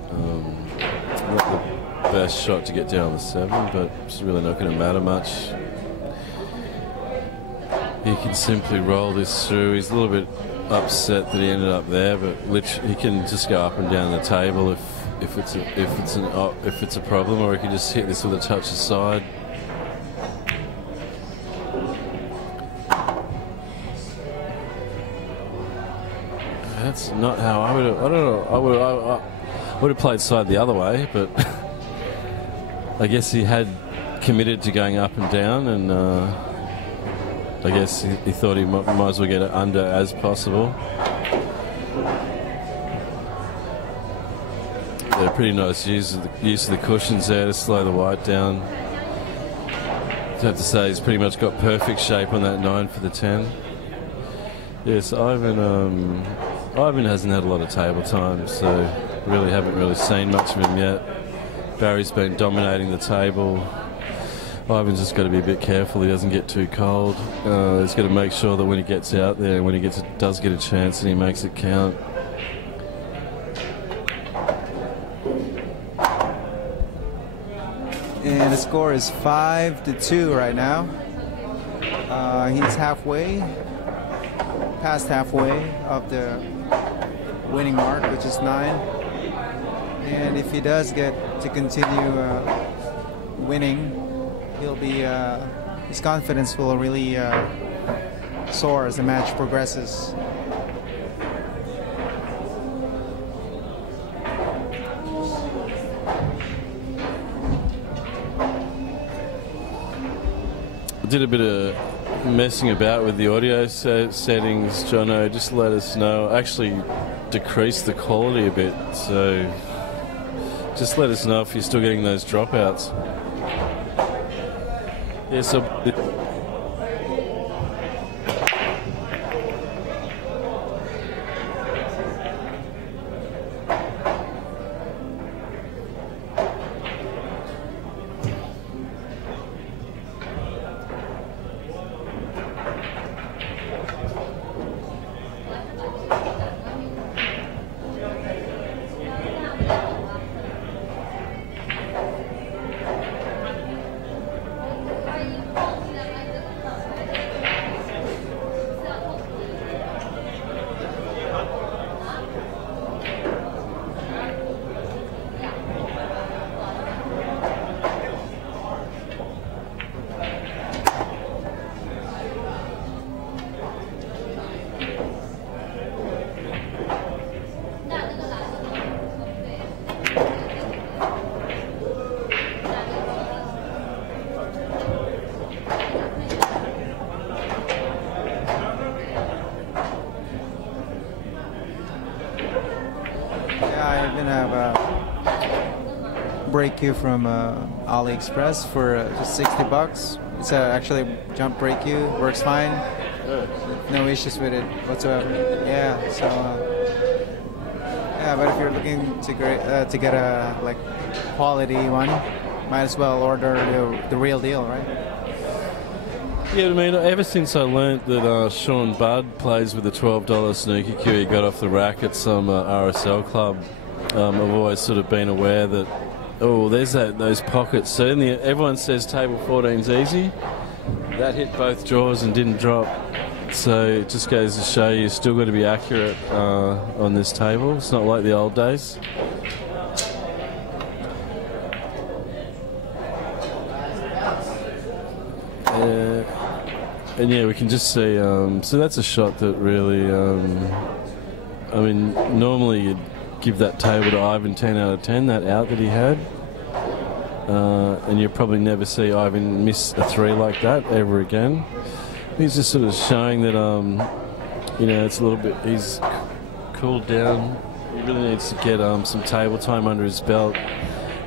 best shot to get down the 7, but it's really not going to matter much. He can simply roll this through. He's a little bit upset that he ended up there, but literally he can just go up and down the table if it's a problem, or he can just hit this with a touch aside. That's not how I would have. I don't know. I would have played side the other way, but I guess he had committed to going up and down, and I guess he thought he might as well get it under as possible. Yeah, pretty nice use of the cushions there to slow the white down. I have to say he's pretty much got perfect shape on that 9 for the 10. Yes, Ivan hasn't had a lot of table time, so really haven't seen much of him yet. Barry's been dominating the table. Ivan's just got to be a bit careful he doesn't get too cold. He's got to make sure that when he gets out there, when he does get a chance, and he makes it count. And the score is 5-2 right now. He's past halfway of the winning mark, which is 9. And if he does get to continue winning, he'll be his confidence will really soar as the match progresses. I did a bit of messing about with the audio settings, Jono. Just let us know. Actually decreased the quality a bit, so just let us know if you're still getting those dropouts. Yeah, so break-you from AliExpress for just $60. It's actually jump break-you, works fine. No issues with it whatsoever. Yeah, so yeah, but if you're looking to get a like quality one, might as well order the real deal, right? yeah, I mean, ever since I learnt that Sean Budd plays with the $12 snooker cue he got off the rack at some RSL club, I've always sort of been aware that, oh, there's those pockets. So everyone says table 14's easy. That hit both drawers and didn't drop. So it just goes to show you still got to be accurate on this table. It's not like the old days. And yeah, we can just see, so that's a shot that really, I mean, normally you'd give that table to Ivan 10 out of 10, that out that he had. And you'll probably never see Ivan miss a 3 like that ever again. He's just sort of showing that, you know, it's a little bit, he's cooled down. He really needs to get some table time under his belt,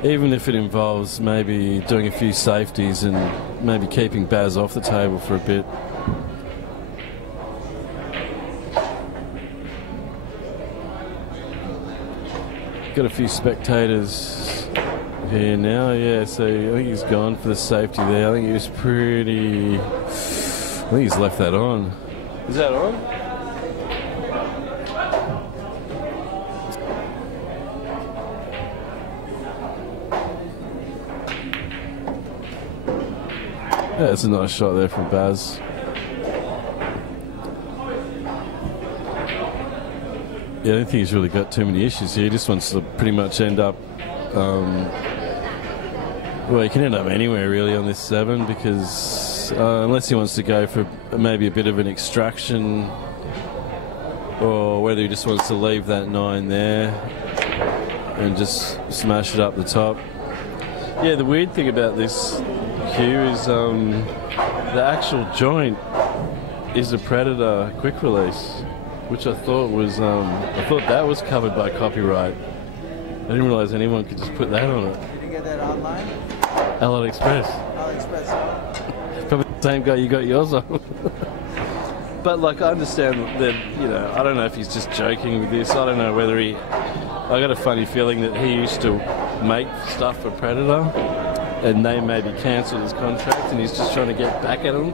even if it involves maybe doing a few safeties and maybe keeping Baz off the table for a bit. Got a few spectators here now, yeah, so I think he's gone for the safety there. I think he was pretty... I think he's left that on. Is that on? Yeah, it's a nice shot there from Baz. Yeah, I don't think he's really got too many issues here. He just wants to pretty much end up... well, he can end up anywhere really on this 7 because unless he wants to go for maybe a bit of an extraction, or whether he just wants to leave that 9 there and just smash it up the top. Yeah, the weird thing about this cue is the actual joint is a Predator quick release, which I thought was that was covered by copyright. I didn't realise anyone could just put that on it. Did you get that online? AliExpress. AliExpress. Probably the same guy you got yours on. But like, I understand that, you know, I don't know if he's just joking with this. I don't know whether he... I got a funny feeling that he used to make stuff for Predator and they maybe cancelled his contract and he's just trying to get back at them.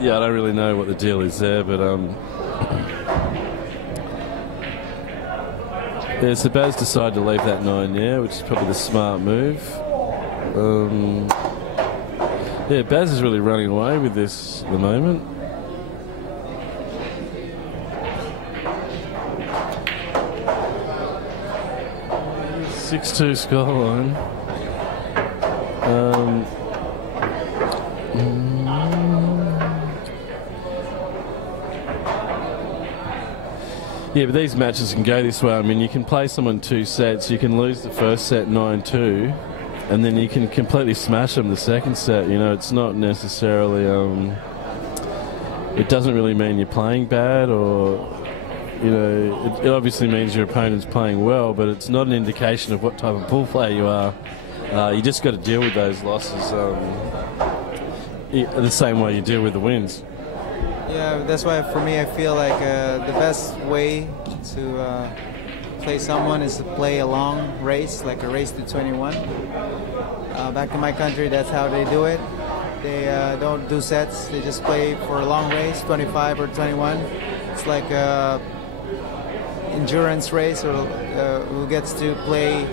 Yeah, I don't really know what the deal is there, but yeah, so Baz decided to leave that 9 there, which is probably the smart move. Yeah, Baz is really running away with this at the moment. (6-2) scoreline. Yeah, but these matches can go this way. I mean, you can play someone 2 sets, you can lose the first set 9-2, and then you can completely smash them the second set. You know, it's not necessarily... it doesn't really mean you're playing bad, or... You know, it obviously means your opponent's playing well, but it's not an indication of what type of pool player you are. You just got to deal with those losses the same way you deal with the wins. Yeah, that's why for me I feel like the best way to play someone is to play a long race, like a race to 21. Back in my country, that's how they do it. They don't do sets, they just play for a long race, 25 or 21. It's like a endurance race, or who gets to play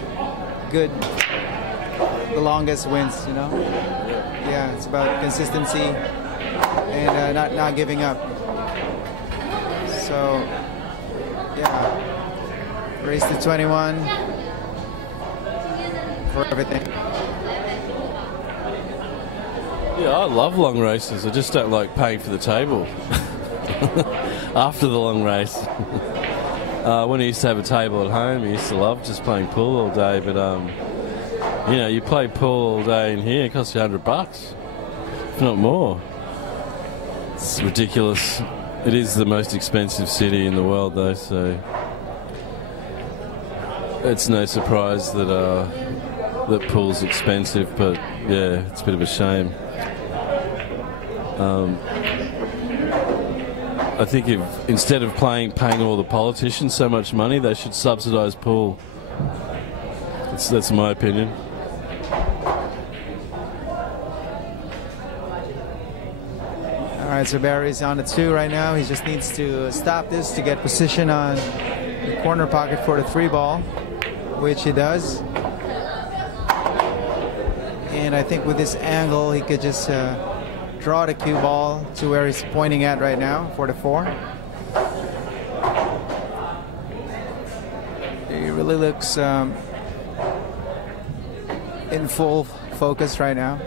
good the longest wins, you know? Yeah, it's about consistency and not giving up. So, yeah, race to 21 for everything. Yeah, I love long races. I just don't like paying for the table after the long race. When I used to have a table at home, I used to love just playing pool all day, but you know, you play pool all day in here, it costs you $100, if not more. It's ridiculous. It is the most expensive city in the world, though, so it's no surprise that that pool's expensive. But yeah, it's a bit of a shame. I think if instead of paying all the politicians so much money, they should subsidise pool. That's my opinion. All right, so Barry's on the 2 right now. He just needs to stop this to get position on the corner pocket for the 3 ball, which he does. And I think with this angle, he could just draw the cue ball to where he's pointing at right now for the 4. He really looks in full focus right now.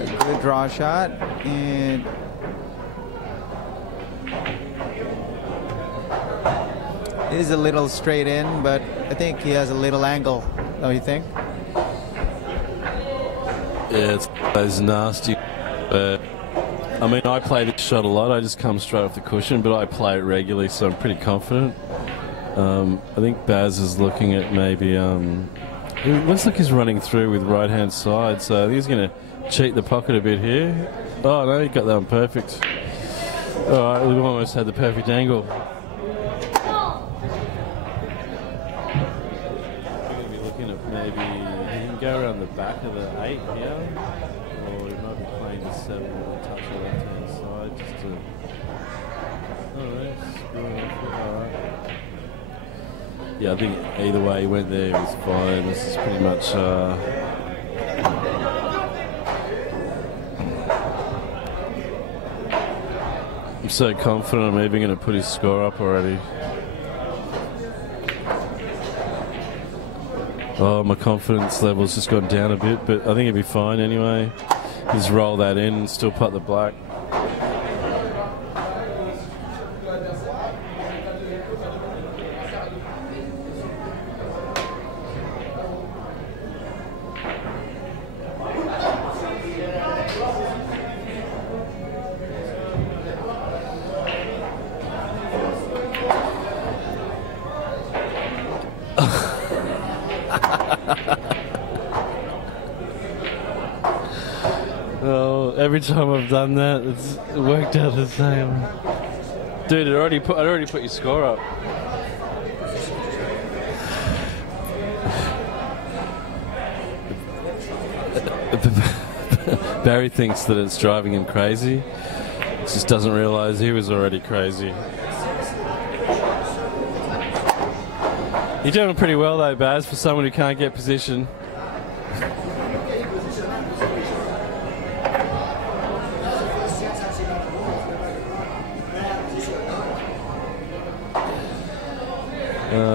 A good draw shot, and it is a little straight in, but I think he has a little angle, don't you think? Yeah, it's nasty. I mean, I play this shot a lot. I just come straight off the cushion, but I play it regularly, so I'm pretty confident. I think Baz is looking at maybe... it looks like he's running through with right-hand side, so I think he's going to cheat the pocket a bit here. Oh, no, he got that one perfect. All right, we almost had the perfect angle. Go around the back of the 8 here, or he might be playing the 7 with a touch of the left-hand side just to... Alright. Yeah, I think either way he went there, it was fine. This is pretty much I'm so confident I'm even going to put his score up already. Oh, my confidence level's just gone down a bit, but I think he'll be fine anyway. Just roll that in and still putt the black. Oh, every time I've done that, it's worked out the same. Dude, I'd already put your score up. Barry thinks that it's driving him crazy. Just doesn't realise he was already crazy. You're doing pretty well though, Baz, for someone who can't get position.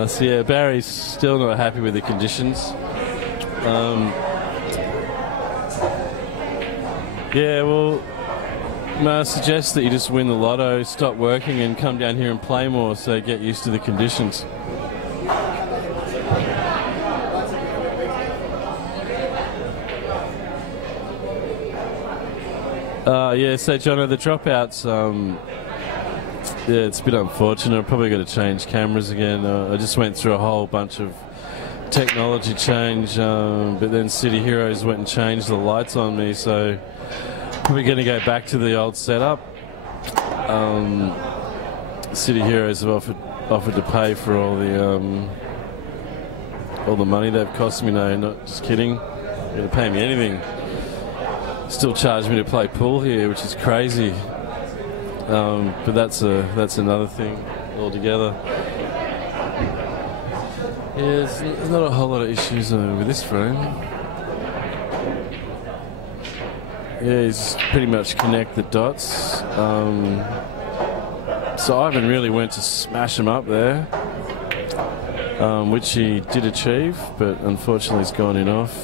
So yeah, Barry's still not happy with the conditions. Yeah, well, may I suggest that you just win the lotto, stop working and come down here and play more so get used to the conditions. Yeah, so Jono, the dropouts, yeah, it's a bit unfortunate. I'm probably going to change cameras again. I just went through a whole bunch of technology change, but then City Heroes went and changed the lights on me, so probably going to go back to the old setup. City Heroes have offered to pay for all the money they've cost me. No, not just kidding. They're going to pay me anything. Still charge me to play pool here, which is crazy. But that's another thing altogether. Yeah, there's not a whole lot of issues with this frame. Yeah, he's pretty much connect the dots. So Ivan really went to smash him up there, which he did achieve, but unfortunately he's gone in off,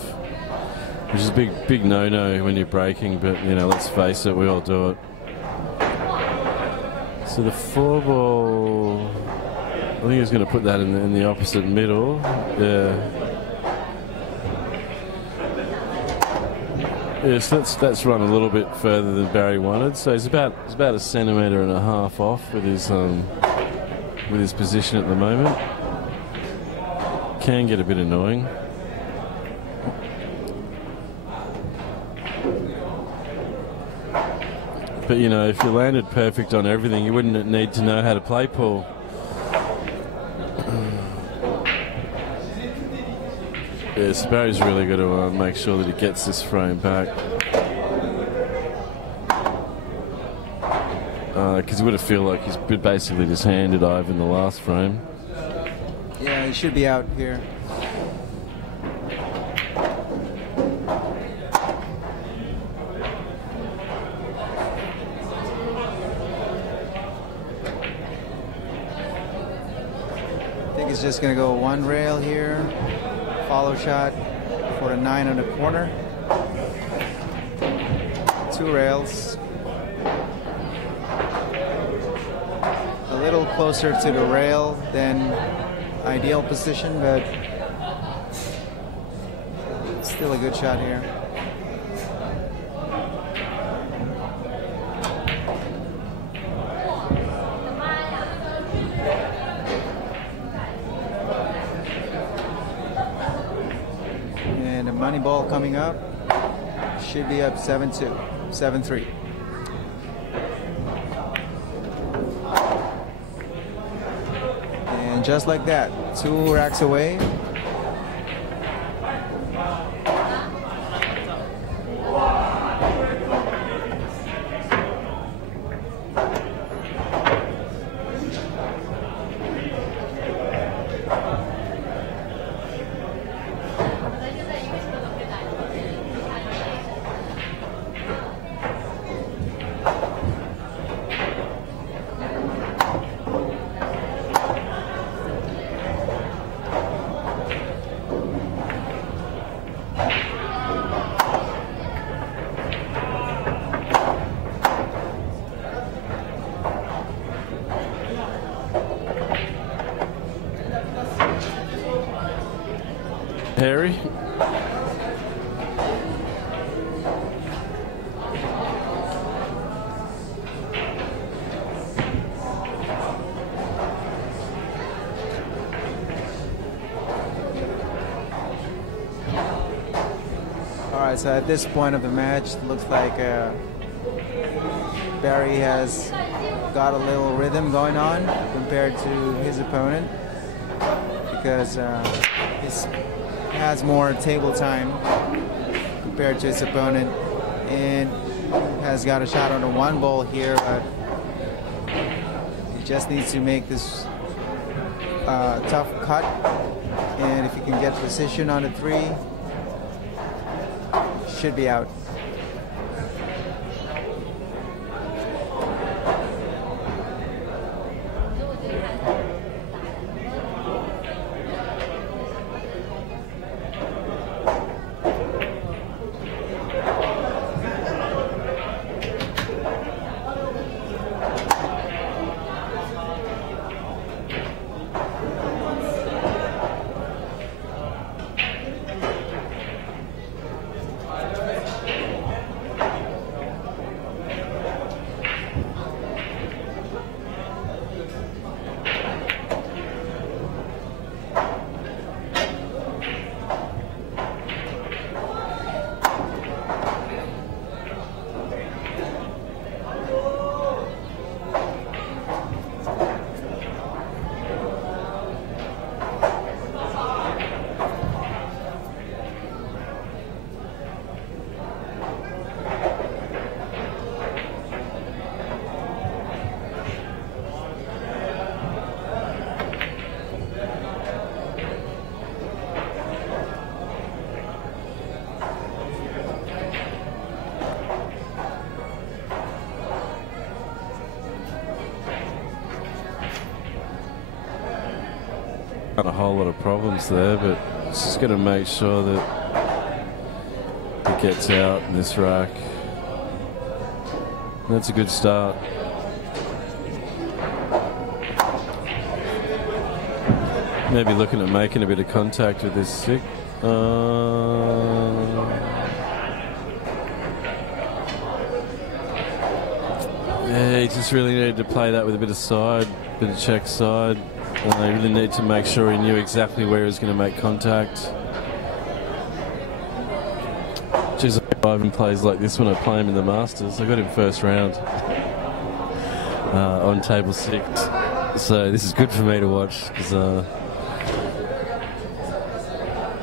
which is a big no-no when you're breaking, but you know, let's face it, we all do it. So the 4-ball, I think he's going to put that in the opposite middle. Yeah. Yes, that's run a little bit further than Barry wanted. So he's about a centimetre and a half off with his position at the moment. Can get a bit annoying. But you know, if you landed perfect on everything, you wouldn't need to know how to play pool. Yeah, so Barry's really got to make sure that he gets this frame back. Because he would have feel like he's basically just handed Ivan the last frame. Yeah, he should be out here. I think he's just going to go one rail here. Follow shot for a 9 on the corner. 2 rails. A little closer to the rail than ideal position, but still a good shot here. Money ball coming up. Should be up 7-2, 7-3. And just like that, 2 racks away. Harry. All right, so at this point of the match, it looks like Barry has got a little rhythm going on compared to his opponent, because he has more table time compared to his opponent, and has got a shot on the 1 ball here, but he just needs to make this tough cut, and if he can get position on the 3, should be out. A whole lot of problems there, but it's just going to make sure that it gets out in this rack. That's a good start. Maybe looking at making a bit of contact with this stick. Yeah, he just really needed to play that with a bit of side, bit of check side. They really need to make sure he knew exactly where he was going to make contact. Jeez, I hope Ivan plays like this when I play him in the Masters. I got him first round on table 6, so this is good for me to watch, because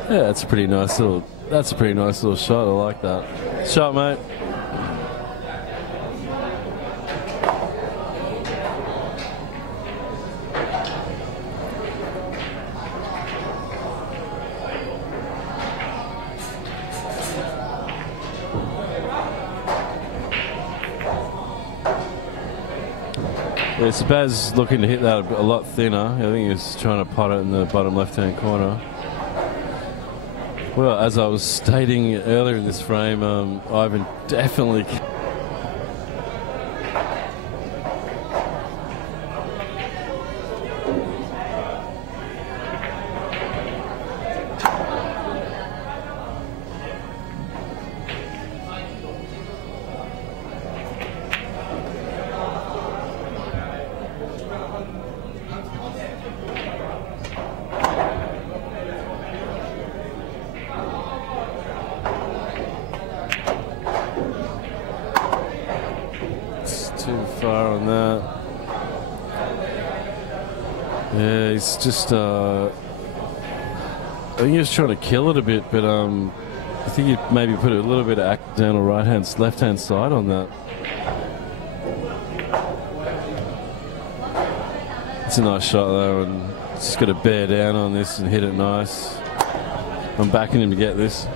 yeah, that's a pretty nice little shot. I like that shot, mate. Yeah, Sabaz looking to hit that a lot thinner. I think he was trying to pot it in the bottom left-hand corner. Well, as I was stating earlier in this frame, Ivan definitely... too far on that. Yeah, he's just I think he was trying to kill it a bit, but I think he maybe put a little bit of act down on left-hand side on that. It's a nice shot though, and just got to bear down on this and hit it nice. I'm backing him to get this.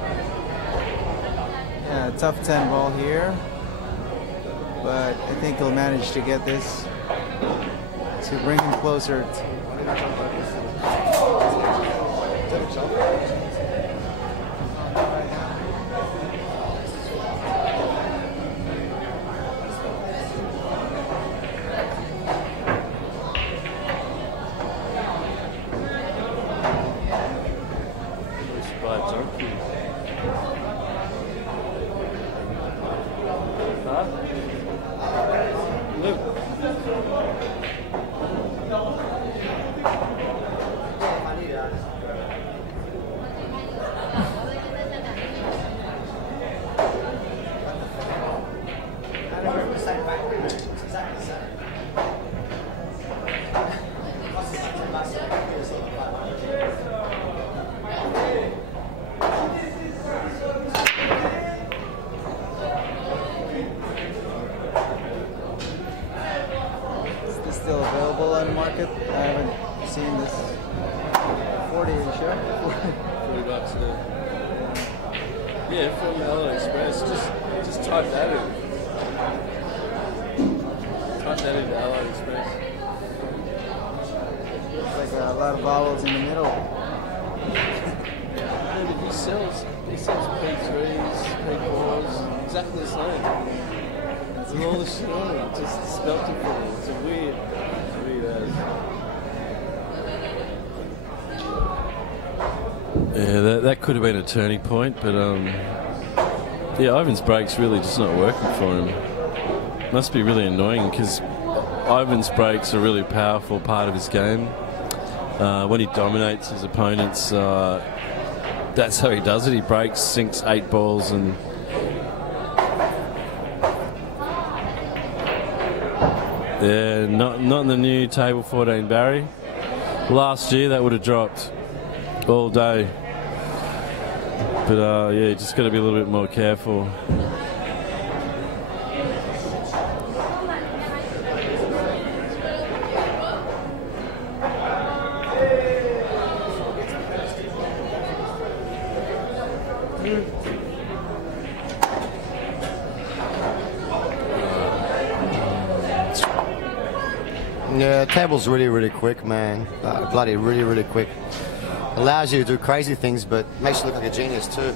Yeah, tough 10 ball here, but I think he'll manage to get this to bring him closer. monkey. Huh? Look. Is this still available on the market? I haven't seen this. 40, you sure? $40 there. Yeah, from AliExpress. Just type that in. Type that into AliExpress. It's like a lot of vowels in the middle. Yeah, but he sells P3s, P4s, exactly the same. With all the shit on it, just spelt it for me. It's a weird as. Yeah, that could have been a turning point, but yeah, Ivan's brake's really just not working for him. Must be really annoying because Ivan's brakes are a really powerful part of his game. When he dominates his opponents, that's how he does it. He breaks, sinks 8 balls, and yeah, not in the new table 14, Barry. Last year that would have dropped all day. But yeah, just got to be a little bit more careful. Yeah, table's really quick, man. Bloody really quick. Allows you to do crazy things, but makes you look like a genius too.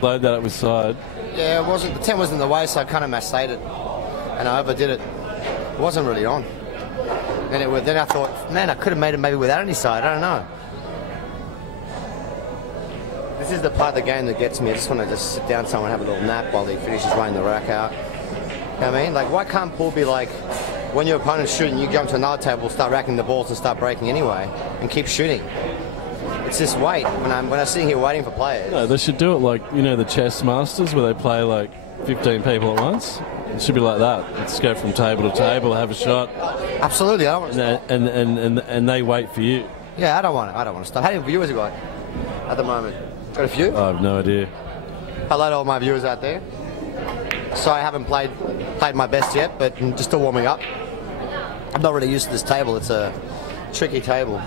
Load that up with side. Yeah, it wasn't. The 10 was in the way, so I kind of massaged it, and I overdid it. It wasn't really on. And then I thought, man, I could have made it maybe without any side. I don't know. This is the part of the game that gets me. I just want to just sit down somewhere and have a little nap while he finishes laying the rack out. You know what I mean? Like, why can't pool be like, when your opponent's shooting, you jump to another table, start racking the balls and start breaking anyway, and keep shooting? It's just wait. When I'm sitting here waiting for players. No, they should do it like, you know, the chess masters where they play like 15 people at once. It should be like that. Let's go from table to table, have a shot. Absolutely, I don't want to stop. And they wait for you. Yeah, I don't want to stop. How many viewers you got at the moment? Got a few? I have no idea. Hello to all my viewers out there. Sorry, I haven't played my best yet, but I'm just still warming up. I'm not really used to this table. It's a tricky table.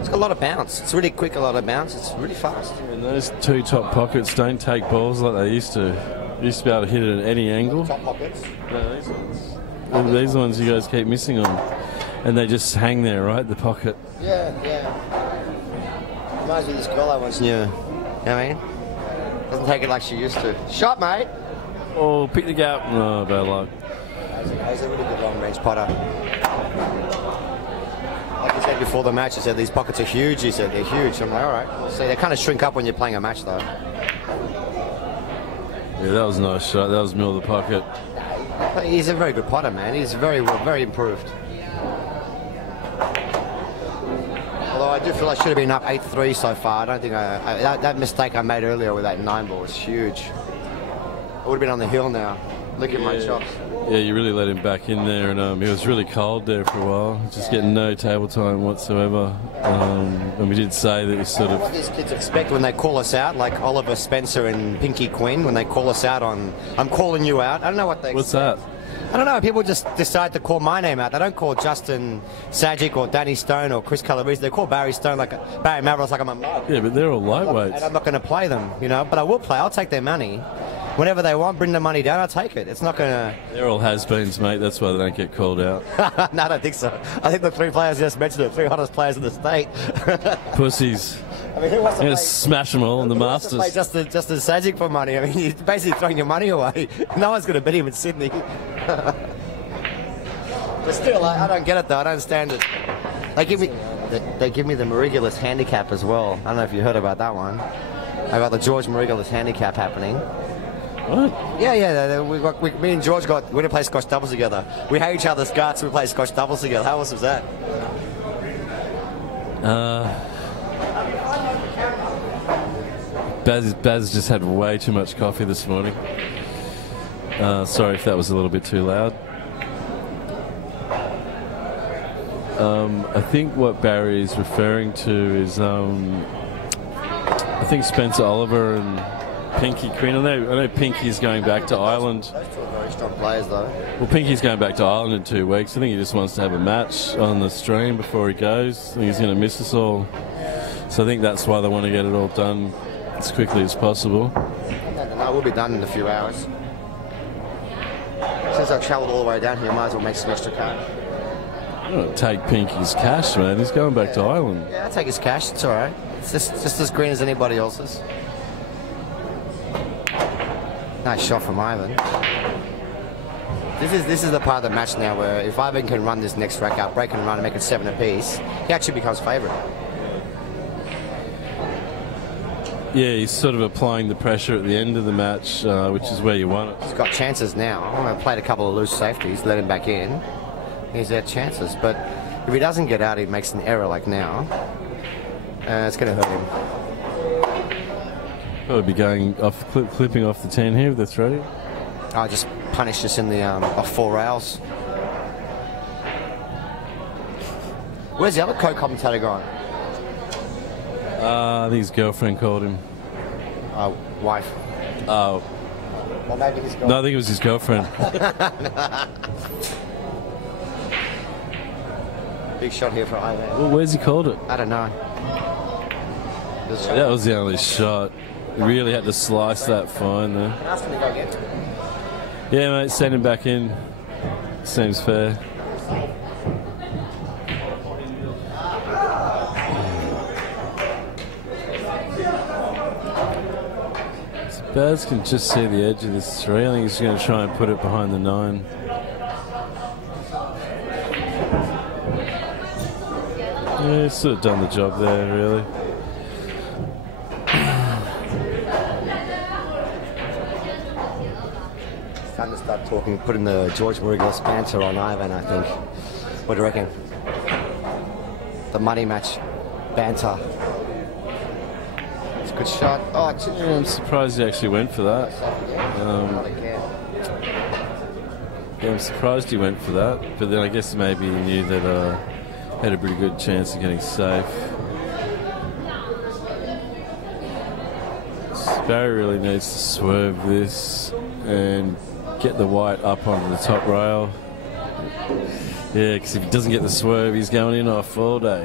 It's got a lot of bounce. It's really quick, a lot of bounce. It's really fast. And those 2 top pockets don't take balls like they used to. You used to be able to hit it at any angle. Top pockets? No, these ones. These ones you guys keep missing on. And they just hang there, right? The pocket. Yeah. Reminds me of this girl I once knew. You know what I mean? Doesn't take it like she used to. Shot, mate! Oh, pick the gap. Oh, bad luck. He's a really good long-range putter. Like he said before the match, he said these pockets are huge. He said they're huge. I'm like, all right. See, they kind of shrink up when you're playing a match, though. Yeah, that was a nice shot. That was middle of the pocket. But he's a very good putter, man. He's very improved. Although I do feel I should have been up 8-3 so far. I don't think that mistake I made earlier with that 9 ball was huge. I would have been on the hill now. Look at my chops. Yeah, you really let him back in there, and it was really cold there for a while. Just getting no table time whatsoever. And we did say that we sort of... What these kids expect when they call us out, like Oliver Spencer and Pinky Quinn, when they call us out on, I'm calling you out. I don't know what they What's that? I don't know. People just decide to call my name out. They don't call Justin Sajic or Danny Stone or Chris Calabrese. They call Barry Stone like Barry Mavros like I'm a mug. Yeah, but they're all lightweights. And I'm not going to play them, you know. But I will play. I'll take their money. Whenever they want, bring the money down. I'll take it. It's not going to. They're all has-beens, mate. That's why they don't get called out. No, I don't think so. I think the 3 players you just mentioned are the 3 hottest players in the state. Pussies. I mean, who wants to You're play? gonna smash them all in the Who wants to play Masters. Justin Sajic for money? I mean, you're basically throwing your money away. No one's going to beat him in Sydney. But still, I don't get it though. I don't understand it. They give me the Marigolis handicap as well. I don't know if you heard about that one. I got the George Marigolis handicap happening. What? Yeah. Me and George we're going to play Scotch doubles together. We hate each other's guts. We play Scotch doubles together. How awesome was that? Baz just had way too much coffee this morning. Sorry if that was a little bit too loud. I think what Barry is referring to is I think Spencer Oliver and Pinky Quinn. I know Pinky's going back to Ireland. Those 2 are very strong players though. Well, Pinky's going back to Ireland in 2 weeks. I think he just wants to have a match on the stream before he goes. I think he's going to miss us all. So I think that's why they want to get it all done as quickly as possible. No, we'll be done in a few hours. Since I've travelled all the way down here, I might as well make some extra cash. I don't take Pinky's cash, man. He's going back to Ireland. Yeah, I'll take his cash. It's all right. It's just as green as anybody else's. Nice shot from Ivan. This is the part of the match now where if Ivan can run this next rack out, break and run and make it 7 apiece, he actually becomes favourite. Yeah, he's sort of applying the pressure at the end of the match, which is where you want it. He's got chances now. I've played a couple of loose safeties, let him back in. He's had chances, but if he doesn't get out, he makes an error like now. It's going to hurt him. Probably be going off, clipping off the 10 here with the 3. I'll just punish this in the off 4 rails. Where's the other co-commentator gone? I think his girlfriend called him. Wife. Oh. Well, maybe he's gone. No, I think it was his girlfriend. Big shot here for Ivan. Well, where's he called it? I don't know. That was the only shot. He really had to slice that fine there. Ask him to go again. Yeah, mate, send him back in. Seems fair. Baz can just see the edge of this 3. I think he's going to try and put it behind the 9. Yeah, he's sort of done the job there, really. Time to start talking, putting the George Marigolis banter on Ivan, I think. What do you reckon? The money match banter. It's a good shot. Oh, Yeah, I'm surprised he actually went for that. Yeah, I'm surprised he went for that. But then I guess maybe he knew that had a pretty good chance of getting safe. Barry really needs to swerve this and get the white up onto the top rail. Yeah, because if he doesn't get the swerve, he's going in off all day.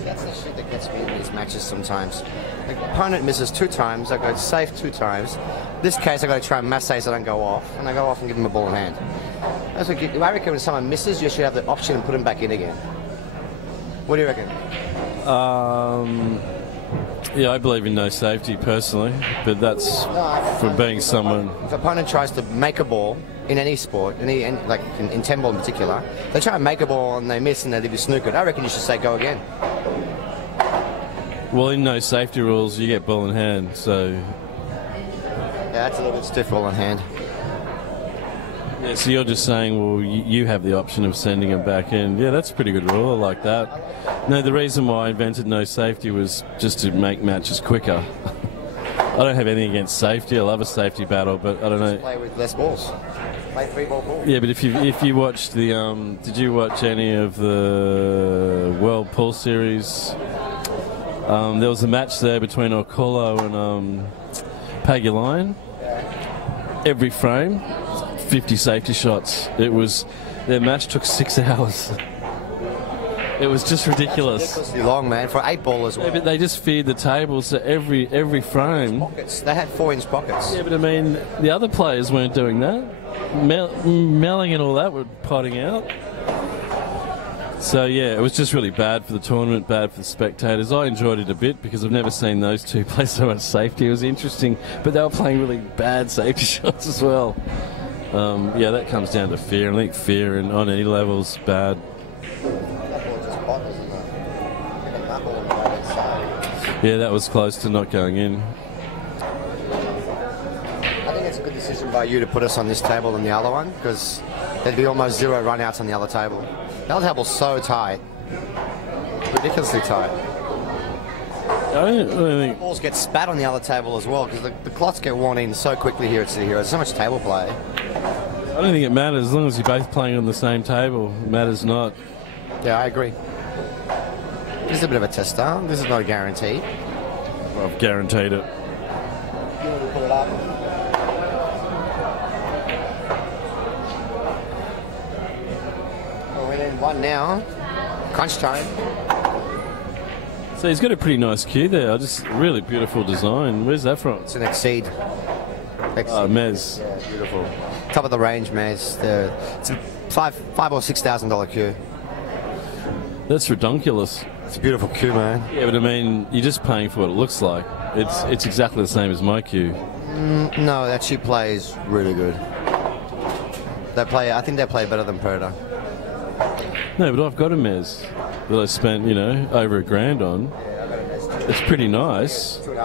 That's the shit that gets me in these matches sometimes. The opponent misses 2 times, I go safe 2 times. This case, I got to try and massage so I don't go off, and I go off and give him a ball in hand. That's what I reckon when someone misses, you should have the option and put him back in again. What do you reckon? Yeah, I believe in no safety personally, but that's from being someone. If an opponent tries to make a ball in any sport, like in 10 ball in particular, they try and make a ball and they miss and they leave you snookered. I reckon you should say go again. Well, in no safety rules, you get ball in hand, so. Yeah, that's a little bit stiff ball in hand. Yeah, so you're just saying, well, you have the option of sending him back in. Yeah, that's a pretty good rule. I like that. No, the reason why I invented no safety was just to make matches quicker. I don't have anything against safety. I love a safety battle, but I don't know. Just play with less balls. Play 3-ball balls. Yeah, but if you watched the did you watch any of the World Pool Series? There was a match there between Okolo and Peg your line. Every frame, 50 safety shots. Their match took 6 hours. It was just ridiculous. Ridiculously long, man, for 8 ball as well. Yeah, but they just feared the table, so every frame. Pockets. They had 4-inch pockets. Yeah, but I mean, the other players weren't doing that. Melling and all that were potting out. So yeah, it was just really bad for the tournament, bad for the spectators. I enjoyed it a bit because I've never seen those two play so much safety. It was interesting, but they were playing really bad safety shots as well. Yeah, that comes down to fear. I think fear and on any levels bad. Yeah, that was close to not going in. I think it's a good decision by you to put us on this table than the other one, because there'd be almost 0 run-outs on the other table. The other table's so tight. Ridiculously tight. I don't think... Balls get spat on the other table as well, because the clots get worn in so quickly here at City Heroes. So much table play. I don't think it matters. As long as you're both playing on the same table, it matters not. Yeah, I agree. This is a bit of a tester. This is not a guarantee. Well, I've guaranteed it. You want to put it up? Oh, we're in one now. Crunch time. So he's got a pretty nice cue there. Just really beautiful design. Where's that from? It's an Exceed. Mez. Yeah, beautiful. Top of the range, Mez. It's a $5,000 or $6,000 cue. That's redonkulous. It's a beautiful cue, man. Yeah, but I mean, you're just paying for what it looks like. It's exactly the same as my cue. No, that cue plays really good. I think they play better than Predator. No, but I've got a Mez that I spent, over $1,000 on. Yeah, I got a Mez too. It's pretty nice. 2.5.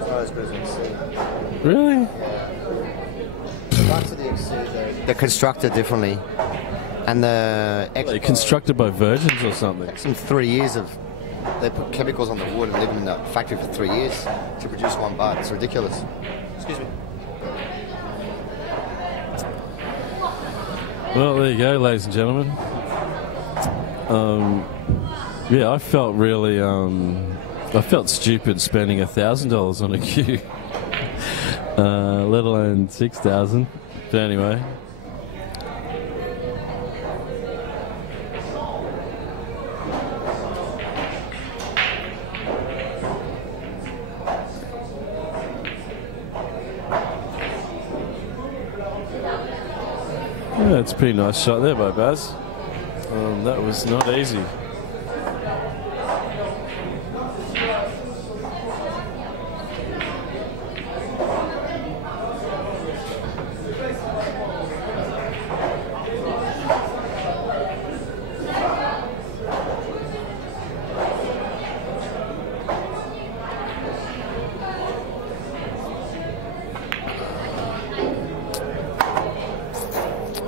Not as good as Exceed. Really? Parts of the Exceed, they're constructed differently. And They're constructed by virgins or something. Some 3 years of... They put chemicals on the wood and leave them in the factory for 3 years to produce one bar. It's ridiculous. Excuse me. Well, there you go, ladies and gentlemen. Yeah, I felt really... I felt stupid spending $1,000 on a cue. Let alone 6,000. But anyway... Yeah, it's a pretty nice shot there by Baz. That was not easy.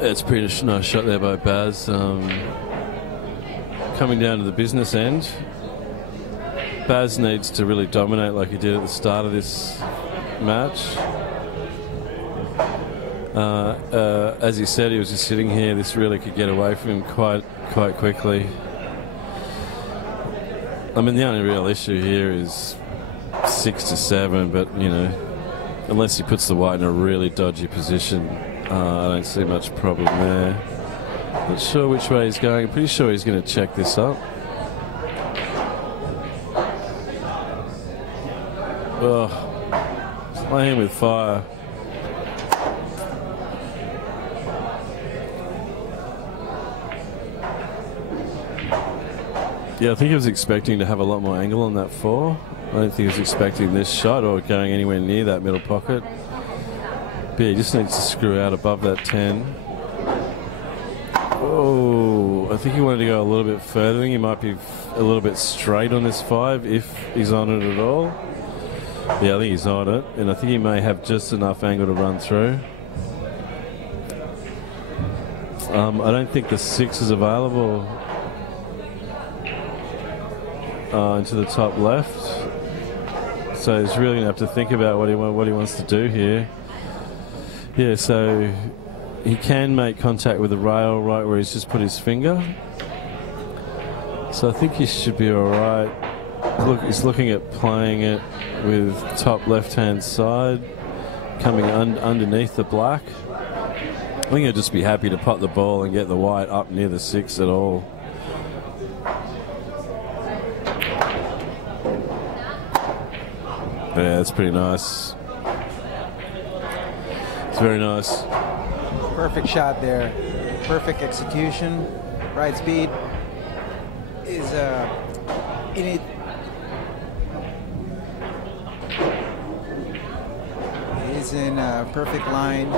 It's a pretty nice shot there by Baz. Coming down to the business end, Baz needs to really dominate like he did at the start of this match. As he said, he was just sitting here. This really could get away from him quite quickly. I mean, the only real issue here is 6 to 7, but unless he puts the white in a really dodgy position, I don't see much problem there. Not sure which way he's going. Pretty sure he's going to check this up. Oh, he's playing with fire. Yeah, I think he was expecting to have a lot more angle on that 4. I don't think he was expecting this shot or going anywhere near that middle pocket. But yeah, he just needs to screw out above that 10. Oh, I think he wanted to go a little bit further. I think he might be a little bit straight on this 5 if he's on it at all. Yeah, I think he's on it. And I think he may have just enough angle to run through. I don't think the 6 is available into the top left. So he's really going to have to think about what he wants to do here. Yeah, so he can make contact with the rail right where he's just put his finger. So I think he should be all right. Look, he's looking at playing it with top left-hand side. coming underneath the black. I think he'll just be happy to pot the ball and get the white up near the 6 at all. Yeah, that's pretty nice. It's very nice. Perfect shot there. Perfect execution. Right speed is in it. He's in a perfect line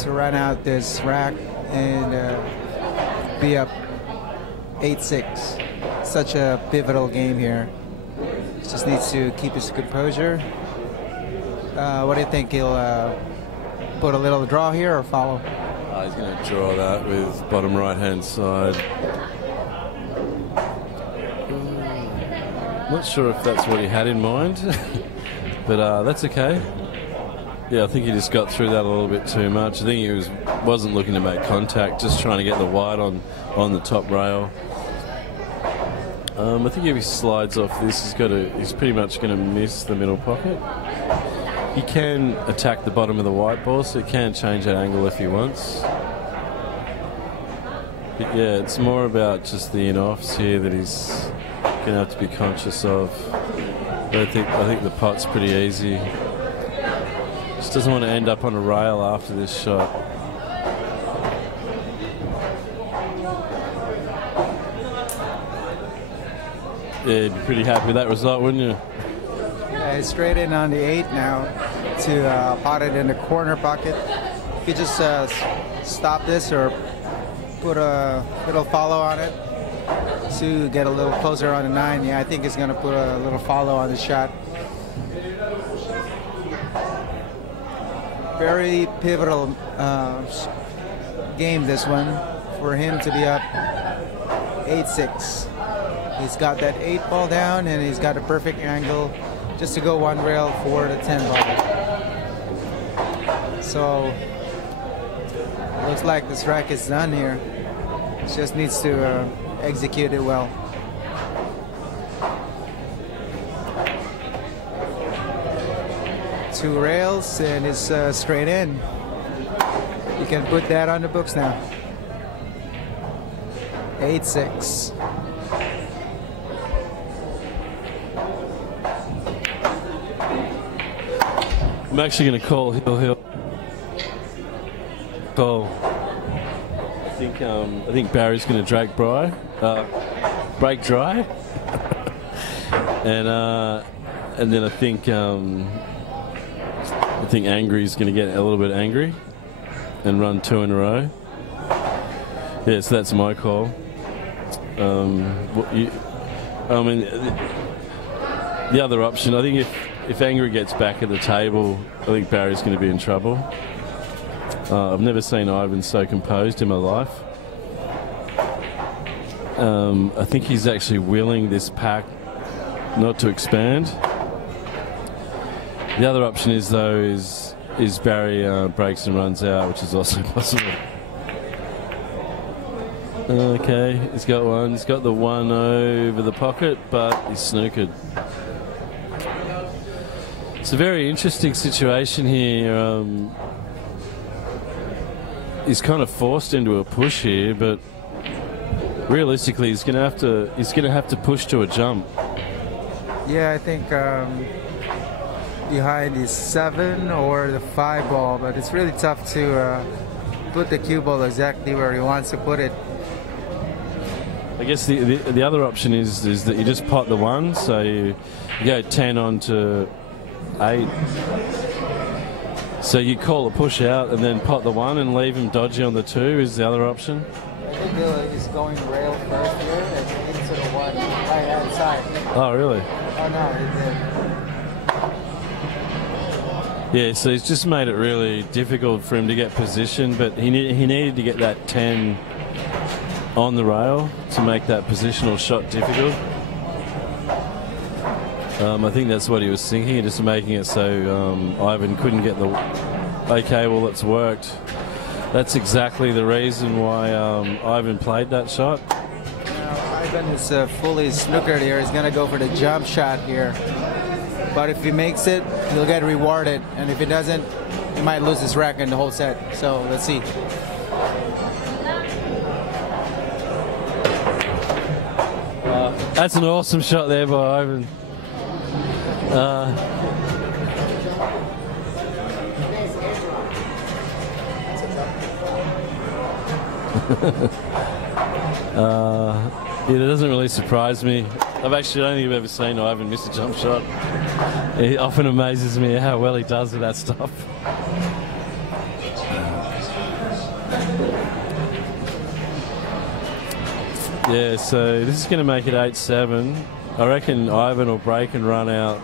to run out this rack and be up 8-6. Such a pivotal game here. Just needs to keep his composure. What do you think? He'll put a little draw here or follow? He's going to draw that with bottom right-hand side. Not sure if that's what he had in mind, but that's okay. Yeah, I think he just got through that a little bit too much. I think he wasn't looking to make contact, just trying to get the white on the top rail. I think if he slides off this, he's pretty much going to miss the middle pocket. He can attack the bottom of the white ball, so he can change that angle if he wants. But yeah, it's more about just the in-offs here that he's going to have to be conscious of. But I think the pot's pretty easy. Just doesn't want to end up on a rail after this shot. Yeah, you'd be pretty happy with that result, wouldn't you? Yeah, he's straight in on the 8 now to pot it in the corner pocket. If you just stop this or put a little follow on it to get a little closer on the 9, yeah, I think he's going to put a little follow on the shot. Very pivotal game, this one, for him to be up 8-6. He's got that 8 ball down, and he's got a perfect angle just to go one rail for the 10 ball. So, it looks like this rack is done here. It just needs to execute it well. Two rails, and it's straight in. You can put that on the books now. 8-6. I'm actually going to call Hill. Call. I think Barry's going to break dry, and then I think Angry's going to get a little bit angry and run 2 in a row. Yeah, so that's my call. The other option, I think if Angry gets back at the table, I think Barry's going to be in trouble. I've never seen Ivan so composed in my life. I think he's actually willing this pack not to expand. The other option is Barry breaks and runs out, which is also possible. Okay, he's got one. He's got the 1 over the pocket, but he's snookered. It's a very interesting situation here. He's kind of forced into a push here, but realistically, he's going to have to push to a jump. Yeah, I think behind is 7 or the 5 ball, but it's really tough to put the cue ball exactly where he wants to put it. I guess the other option is that you just pot the 1, so you go 10 on to 8. So you call a push out and then pot the 1 and leave him dodgy on the 2 is the other option. I think he's going rail first here and into the 1 right-hand side. Oh, really? Oh, no, he did. Yeah, so he's just made it really difficult for him to get position, but he needed to get that 10 on the rail to make that positional shot difficult. I think that's what he was thinking, just making it so Ivan couldn't get the... Okay, well, it's worked. That's exactly the reason why Ivan played that shot. Now, Ivan is fully snookered here. He's going to go for the jump shot here. But if he makes it, he'll get rewarded. And if he doesn't, he might lose his rack in the whole set. So let's see. That's an awesome shot there by Ivan. Yeah, it doesn't really surprise me. I don't think I've ever seen Ivan miss a jump shot. It often amazes me how well he does with that stuff. Yeah, so this is going to make it 8-7. I reckon Ivan will break and run out.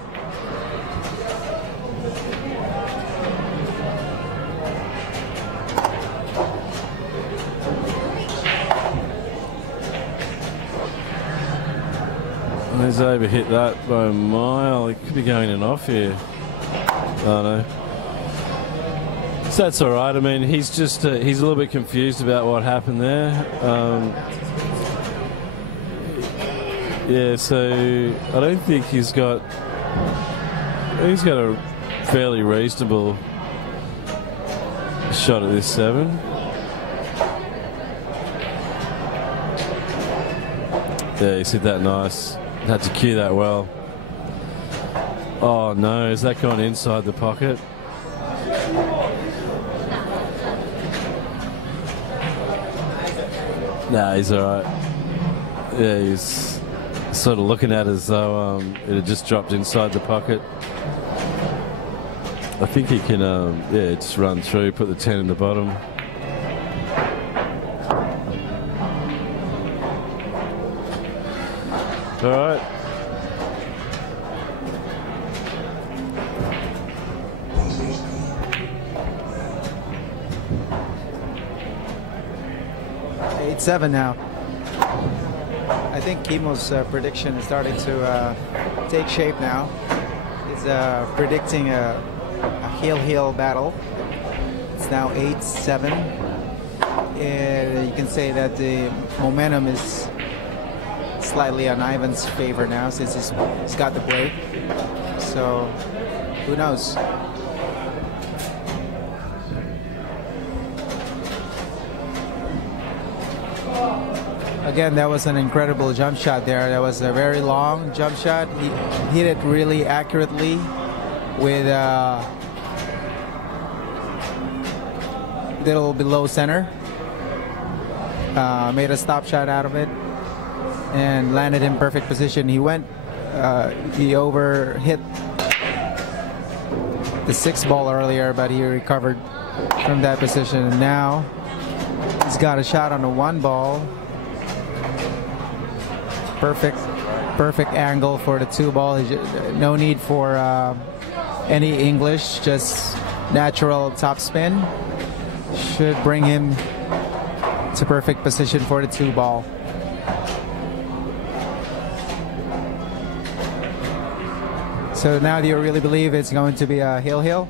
He's overhit that by a mile. He could be going in off here. Oh no. So that's all right. I mean, he's just he's a little bit confused about what happened there. Yeah, so I don't think he's got a fairly reasonable shot at this 7. Yeah, he's hit that nice. Had to cue that well. Oh no, has that gone inside the pocket? Nah, he's alright. Yeah, he's sort of looking at it as though it had just dropped inside the pocket. I think he can, yeah, just run through, put the 10 in the bottom. All right. Eight, 7 now. I think Kimo's prediction is starting to take shape now. He's predicting a heel-heel battle. It's now 8-7. And you can say that the momentum is slightly on Ivan's favor now since he's got the break. So who knows? Again, that was an incredible jump shot there. That was a very long jump shot. He hit it really accurately with little below center. Made a stop shot out of it and landed in perfect position. He went, he over hit the 6 ball earlier, but he recovered from that position. And now he's got a shot on the 1 ball. Perfect angle for the 2 ball. No need for any English, just natural top spin. Should bring him to perfect position for the 2 ball. So now do you really believe it's going to be a heel-heel?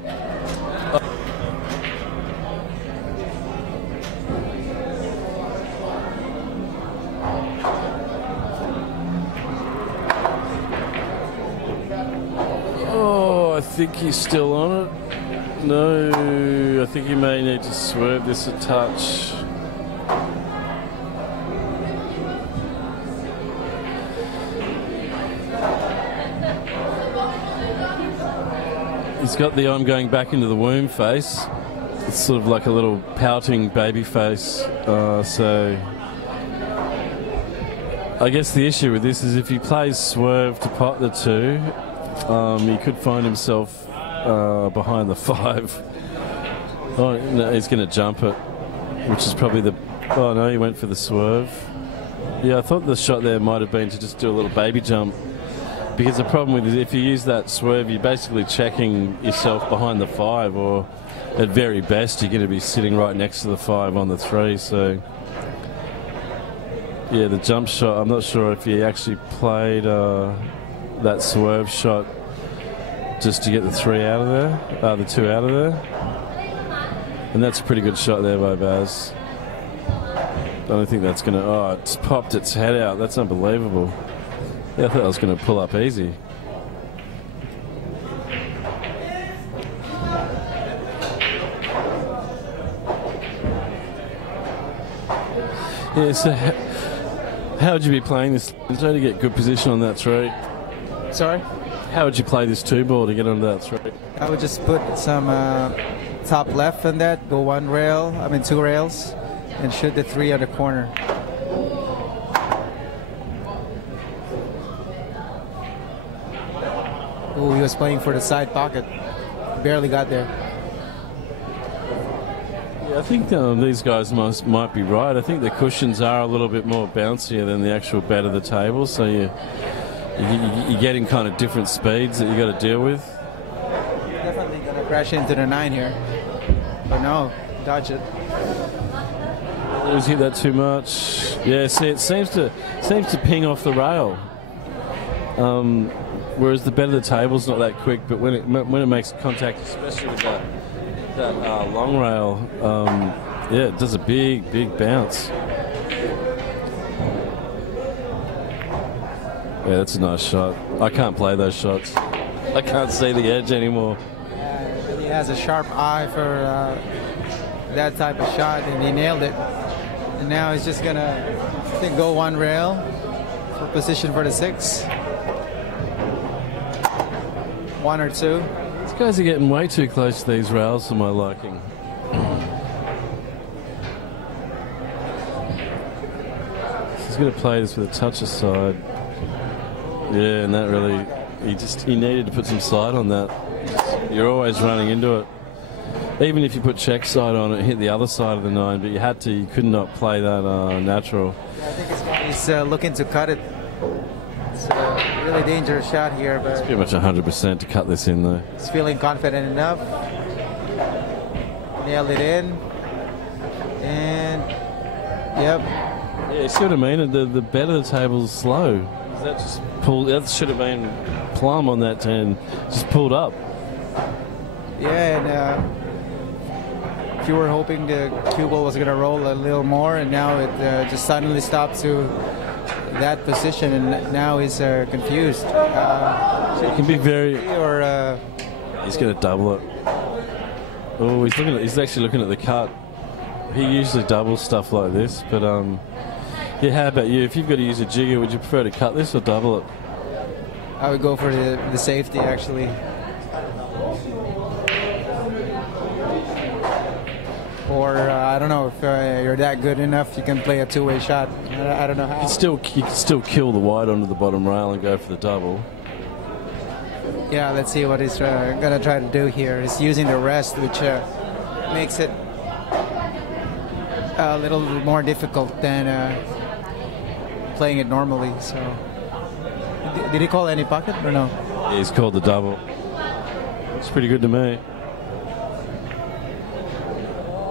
Oh, I think he's still on it. No, I think he may need to swerve this a touch. He's got the I'm going back into the womb face. It's sort of like a little pouting baby face. So I guess the issue with this is if he plays swerve to pot the 2, he could find himself behind the 5. Oh, no, he's going to jump it, which is probably the... Oh, no, he went for the swerve. Yeah, I thought the shot there might have been to just do a little baby jump. Because the problem with it, if you use that swerve, you're basically checking yourself behind the 5, or at very best, you're going to be sitting right next to the 5 on the 3. So, yeah, the jump shot, I'm not sure if he actually played that swerve shot just to get the 3 out of there, the 2 out of there. And that's a pretty good shot there by Baz. I don't think that's going to... Oh, it's popped its head out. That's unbelievable. Yeah, I thought I was going to pull up easy. Yeah, so how would you be playing this to get good position on that three? Sorry? How would you play this 2-ball to get onto that three? I would just put some top left on that, go 2 rails, and shoot the 3 on the corner. Oh, he was playing for the side pocket. Barely got there. Yeah, I think these guys might be right. I think the cushions are a little bit more bouncier than the actual bed of the table, so you're getting kind of different speeds that you got to deal with. Definitely gonna crash into the 9 here, but no, dodge it. Lose hit that too much. Yeah, see, it seems to ping off the rail. Whereas the bed of the table's not that quick, but when it makes contact, especially with that long rail, yeah, it does a big bounce. Yeah, that's a nice shot. I can't play those shots. I can't see the edge anymore. He has a sharp eye for that type of shot, and he nailed it. And now he's just gonna, I think, go 1 rail for position for the 6. 1 or 2. These guys are getting way too close to these rails for my liking. He's going to play this with a touch aside. Yeah, and that really, he needed to put some side on that. You're always running into it. Even if you put check side on it, hit the other side of the 9, but you could not play that natural. I think he's looking to cut it. It's a really dangerous shot here, but it's pretty much 100% to cut this in though. He's feeling confident enough. Nailed it in. And yep. Yeah, you see what I mean? The bed of the table's slow. That just pulled. That should have been plumb on that 10. Just pulled up. Yeah, and if you were hoping the cue ball was going to roll a little more, and now it just suddenly stopped to that position, and now he's confused. It can be very. Or he's going to double it. Oh, he's actually looking at the cut. He usually doubles stuff like this, but yeah. How about you? If you've got to use a jigger, would you prefer to cut this or double it? I would go for the safety, actually. Or I don't know if you're that good enough, you can play a 2-way shot. I don't know how. You can still kill the wide onto the bottom rail and go for the double. Yeah, let's see what he's gonna try to do here. He's using the rest, which makes it a little more difficult than playing it normally. So, did he call any pocket or no? Yeah, he's called the double. It's pretty good to me.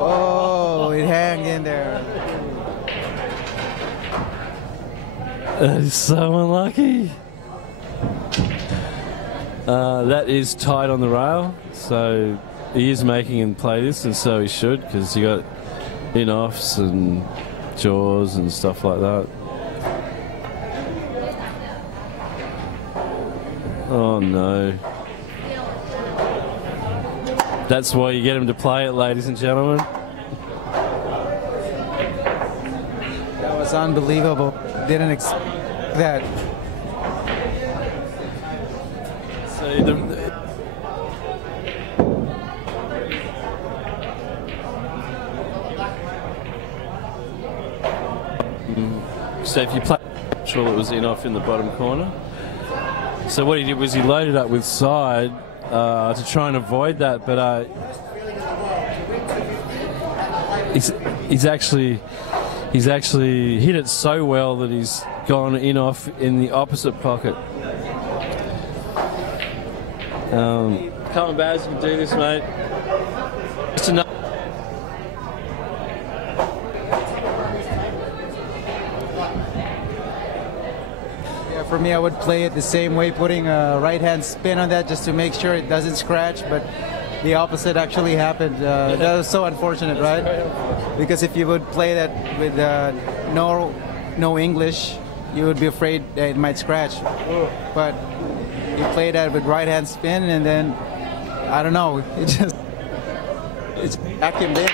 Oh, it hung in there. That is so unlucky. That is tight on the rail, so he is making him play this, and so he should, because you got in-offs and jaws and stuff like that. Oh no. That's why you get him to play it, ladies and gentlemen. That was unbelievable. Didn't expect that. So if you play, sure it was in-off in the bottom corner. So what he did was he loaded up with side to try and avoid that, but he's actually hit it so well that he's gone in-off in the opposite pocket. Come on, Baz, you can do this, mate. Just enough. For me, I would play it the same way, putting a right-hand spin on that just to make sure it doesn't scratch, but the opposite actually happened. That was so unfortunate, right? Because if you would play that with no English, you would be afraid that it might scratch. But you play that with right-hand spin, and then, I don't know, it's vacuumed in.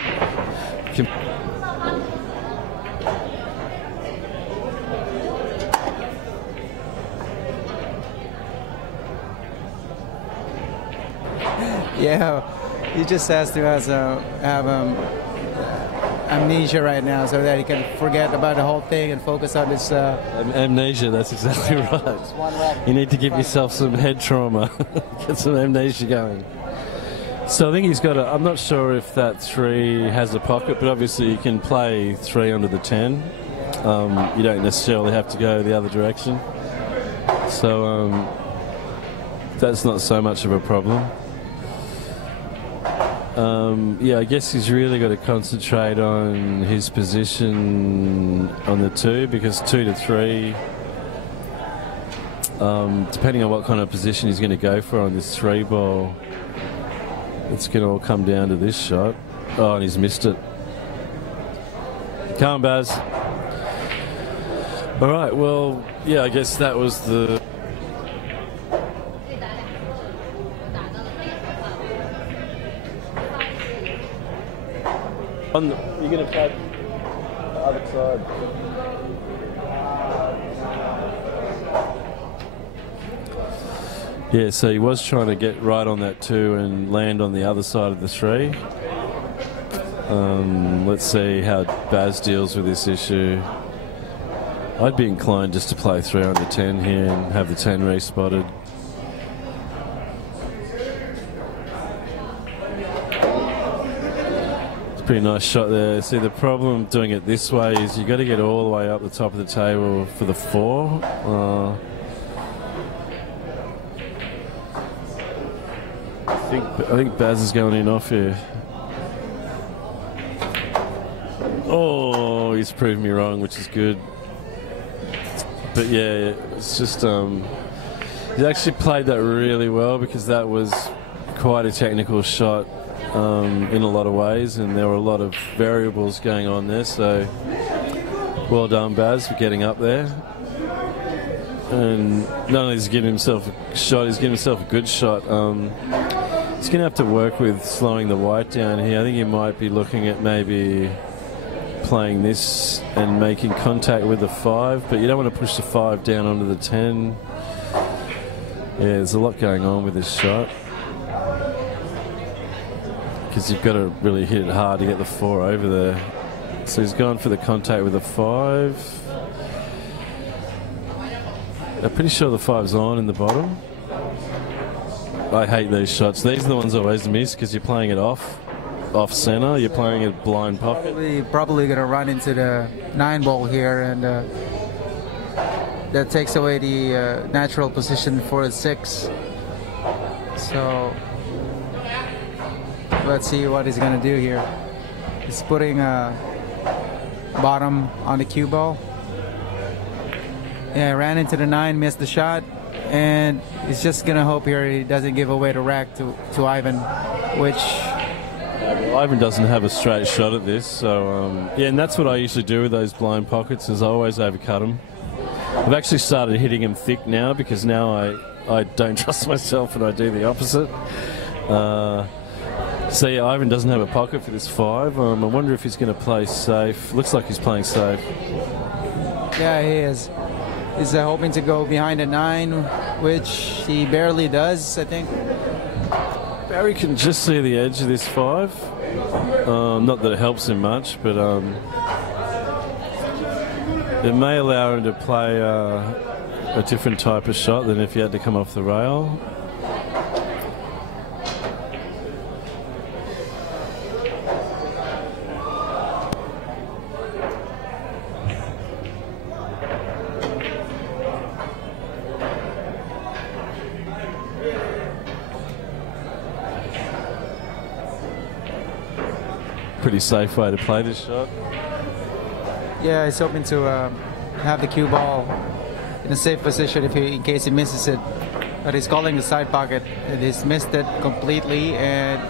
Yeah, he just has to have amnesia right now so that he can forget about the whole thing and focus on his... Amnesia, that's exactly right. You need to give yourself some head trauma. Get some amnesia going. So I think he's got a... I'm not sure if that 3 has a pocket, but obviously you can play 3 under the 10. You don't necessarily have to go the other direction. So that's not so much of a problem. Yeah, I guess he's really got to concentrate on his position on the 2, because 2 to 3, depending on what kind of position he's going to go for on this 3 ball, it's going to all come down to this shot. Oh, and he's missed it. Come on, Baz. All right, well, yeah, I guess that was the... You're going to play the other side. Yeah, so he was trying to get right on that 2 and land on the other side of the 3. Let's see how Baz deals with this issue. I'd be inclined just to play 3 on the 10 here and have the 10 respotted. Pretty nice shot there. See, the problem doing it this way is you got to get all the way up the top of the table for the 4. I think Baz is going in off here. Oh, he's proved me wrong, which is good. But yeah, it's just he actually played that really well, because that was quite a technical shot. In a lot of ways, and there were a lot of variables going on there, so well done, Baz, for getting up there. And not only is he giving himself a shot, he's giving himself a good shot. He's going to have to work with slowing the white down here. I think he might be looking at maybe playing this and making contact with the 5, but you don't want to push the 5 down onto the 10. Yeah, there's a lot going on with this shot, because you've got to really hit it hard to get the 4 over there. So he's gone for the contact with the 5. I'm pretty sure the 5's on in the bottom. I hate these shots. These are the ones I always miss, because you're playing it off center. You're playing a blind pocket. Probably going to run into the 9 ball here, and that takes away the natural position for the 6. So let's see what he's going to do here. He's putting bottom on the cue ball. Yeah, ran into the 9, missed the shot, and he's just going to hope here he doesn't give away the rack to Ivan, which... Well, Ivan doesn't have a straight shot at this, so yeah, and that's what I usually do with those blind pockets, is I always overcut them. I've actually started hitting them thick now, because now I don't trust myself and I do the opposite. So yeah, Ivan doesn't have a pocket for this 5. I wonder if he's going to play safe. Looks like he's playing safe. Yeah, he is. He's hoping to go behind a 9, which he barely does, I think. Barry can just see the edge of this 5. Not that it helps him much, but it may allow him to play a different type of shot than if he had to come off the rail. Pretty safe way to play this shot. Yeah, he's hoping to have the cue ball in a safe position in case he misses it. But he's calling the side pocket, and he's missed it completely, and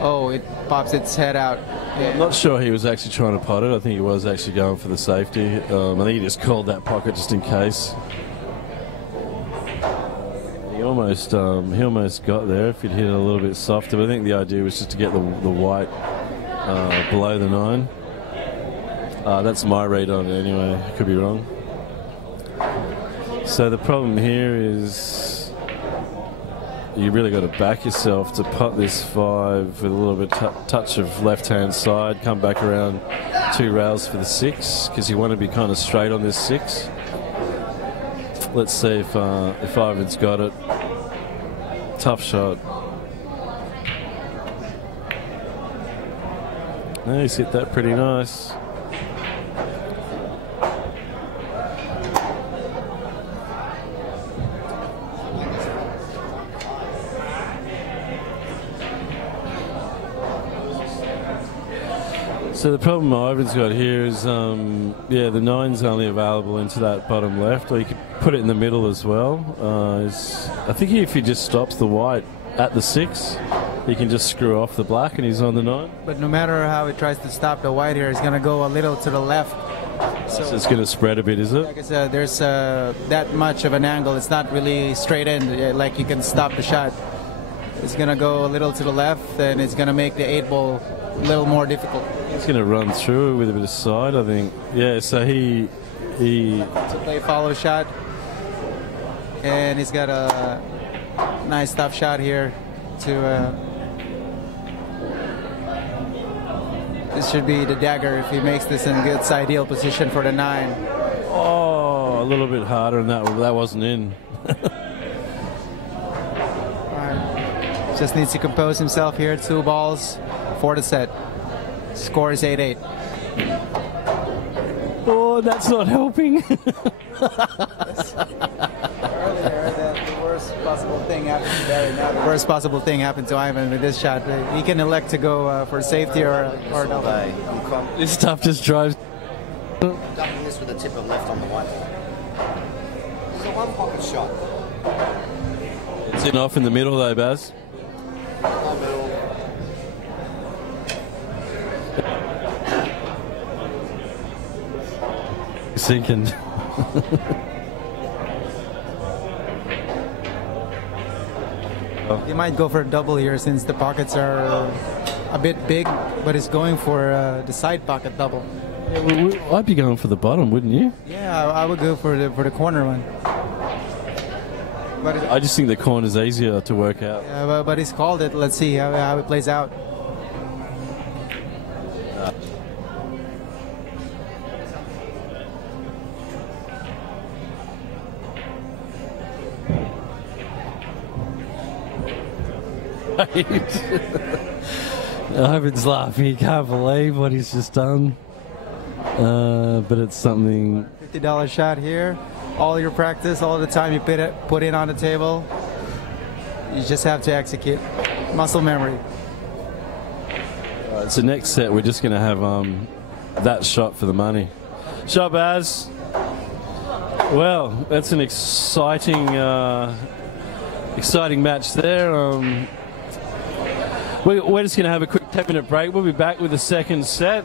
oh, it pops its head out. Yeah. I'm not sure he was actually trying to pot it. I think he was actually going for the safety. I think he just called that pocket just in case. He almost got there if he'd hit it a little bit softer, but I think the idea was just to get the white below the 9. That's my read on it anyway. I could be wrong. So the problem here is you really got to back yourself to putt this 5 with a little bit touch of left-hand side, come back around 2 rails for the 6, because you want to be kind of straight on this 6. Let's see if Ivan's got it. Tough shot. No, he's hit that pretty nice. So the problem Ivan's got here is, yeah, the 9's only available into that bottom left, or you could put it in the middle as well. I think if he just stops the white at the 6, he can just screw off the black and he's on the 9. But no matter how he tries to stop the white here, he's going to go a little to the left. So it's going to spread a bit, is it? Like I said, there's that much of an angle. It's not really straight in, like you can stop the shot. It's going to go a little to the left, and it's going to make the 8 ball a little more difficult. He's going to run through with a bit of side, I think. Yeah, so he to play follow shot, and he's got a nice tough shot here to this should be the dagger if he makes this in a good side heel position for the 9. Oh, a little bit harder than that. That wasn't in. Right. Just needs to compose himself here. 2 balls for the set. Score is 8-8. Oh, that's not helping. Earlier, the worst possible thing happened to Barry. Now the worst possible thing happened to Ivan with this shot. He can elect to go for safety or double. This stuff just drives. Ducking this with the tip of left on the white. It's a one-pocket shot. It's in off in the middle though, Baz. Sinking. He might go for a double here since the pockets are a bit big, but he's going for the side pocket double. Yeah, I'd be going for the bottom, wouldn't you? Yeah, I would go for the corner one. But I just think the corner's easier to work out. Yeah, but he's called it. Let's see how it plays out. Ivan's laughing. He can't believe what he's just done. But it's something. $50 shot here. All your practice, all the time you put in on the table. You just have to execute. Muscle memory. All right, so next set we're just going to have that shot for the money. Shot, Baz. Well, that's an exciting match there. We're just going to have a quick 10-minute break. We'll be back with the second set.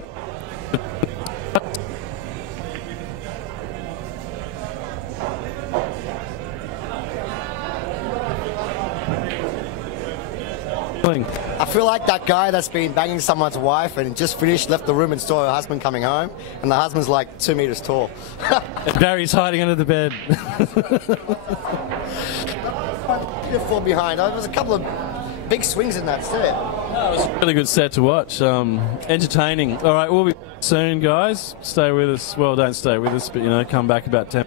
I feel like that guy that's been banging someone's wife and just finished, left the room and saw her husband coming home, and the husband's like 2 meters tall. And Barry's hiding under the bed. Beautiful behind. There was a couple of big swings in that set. No, it was a really good set to watch. Entertaining. All right, we'll be back soon, guys. Stay with us. Well, don't stay with us, but, come back about 10.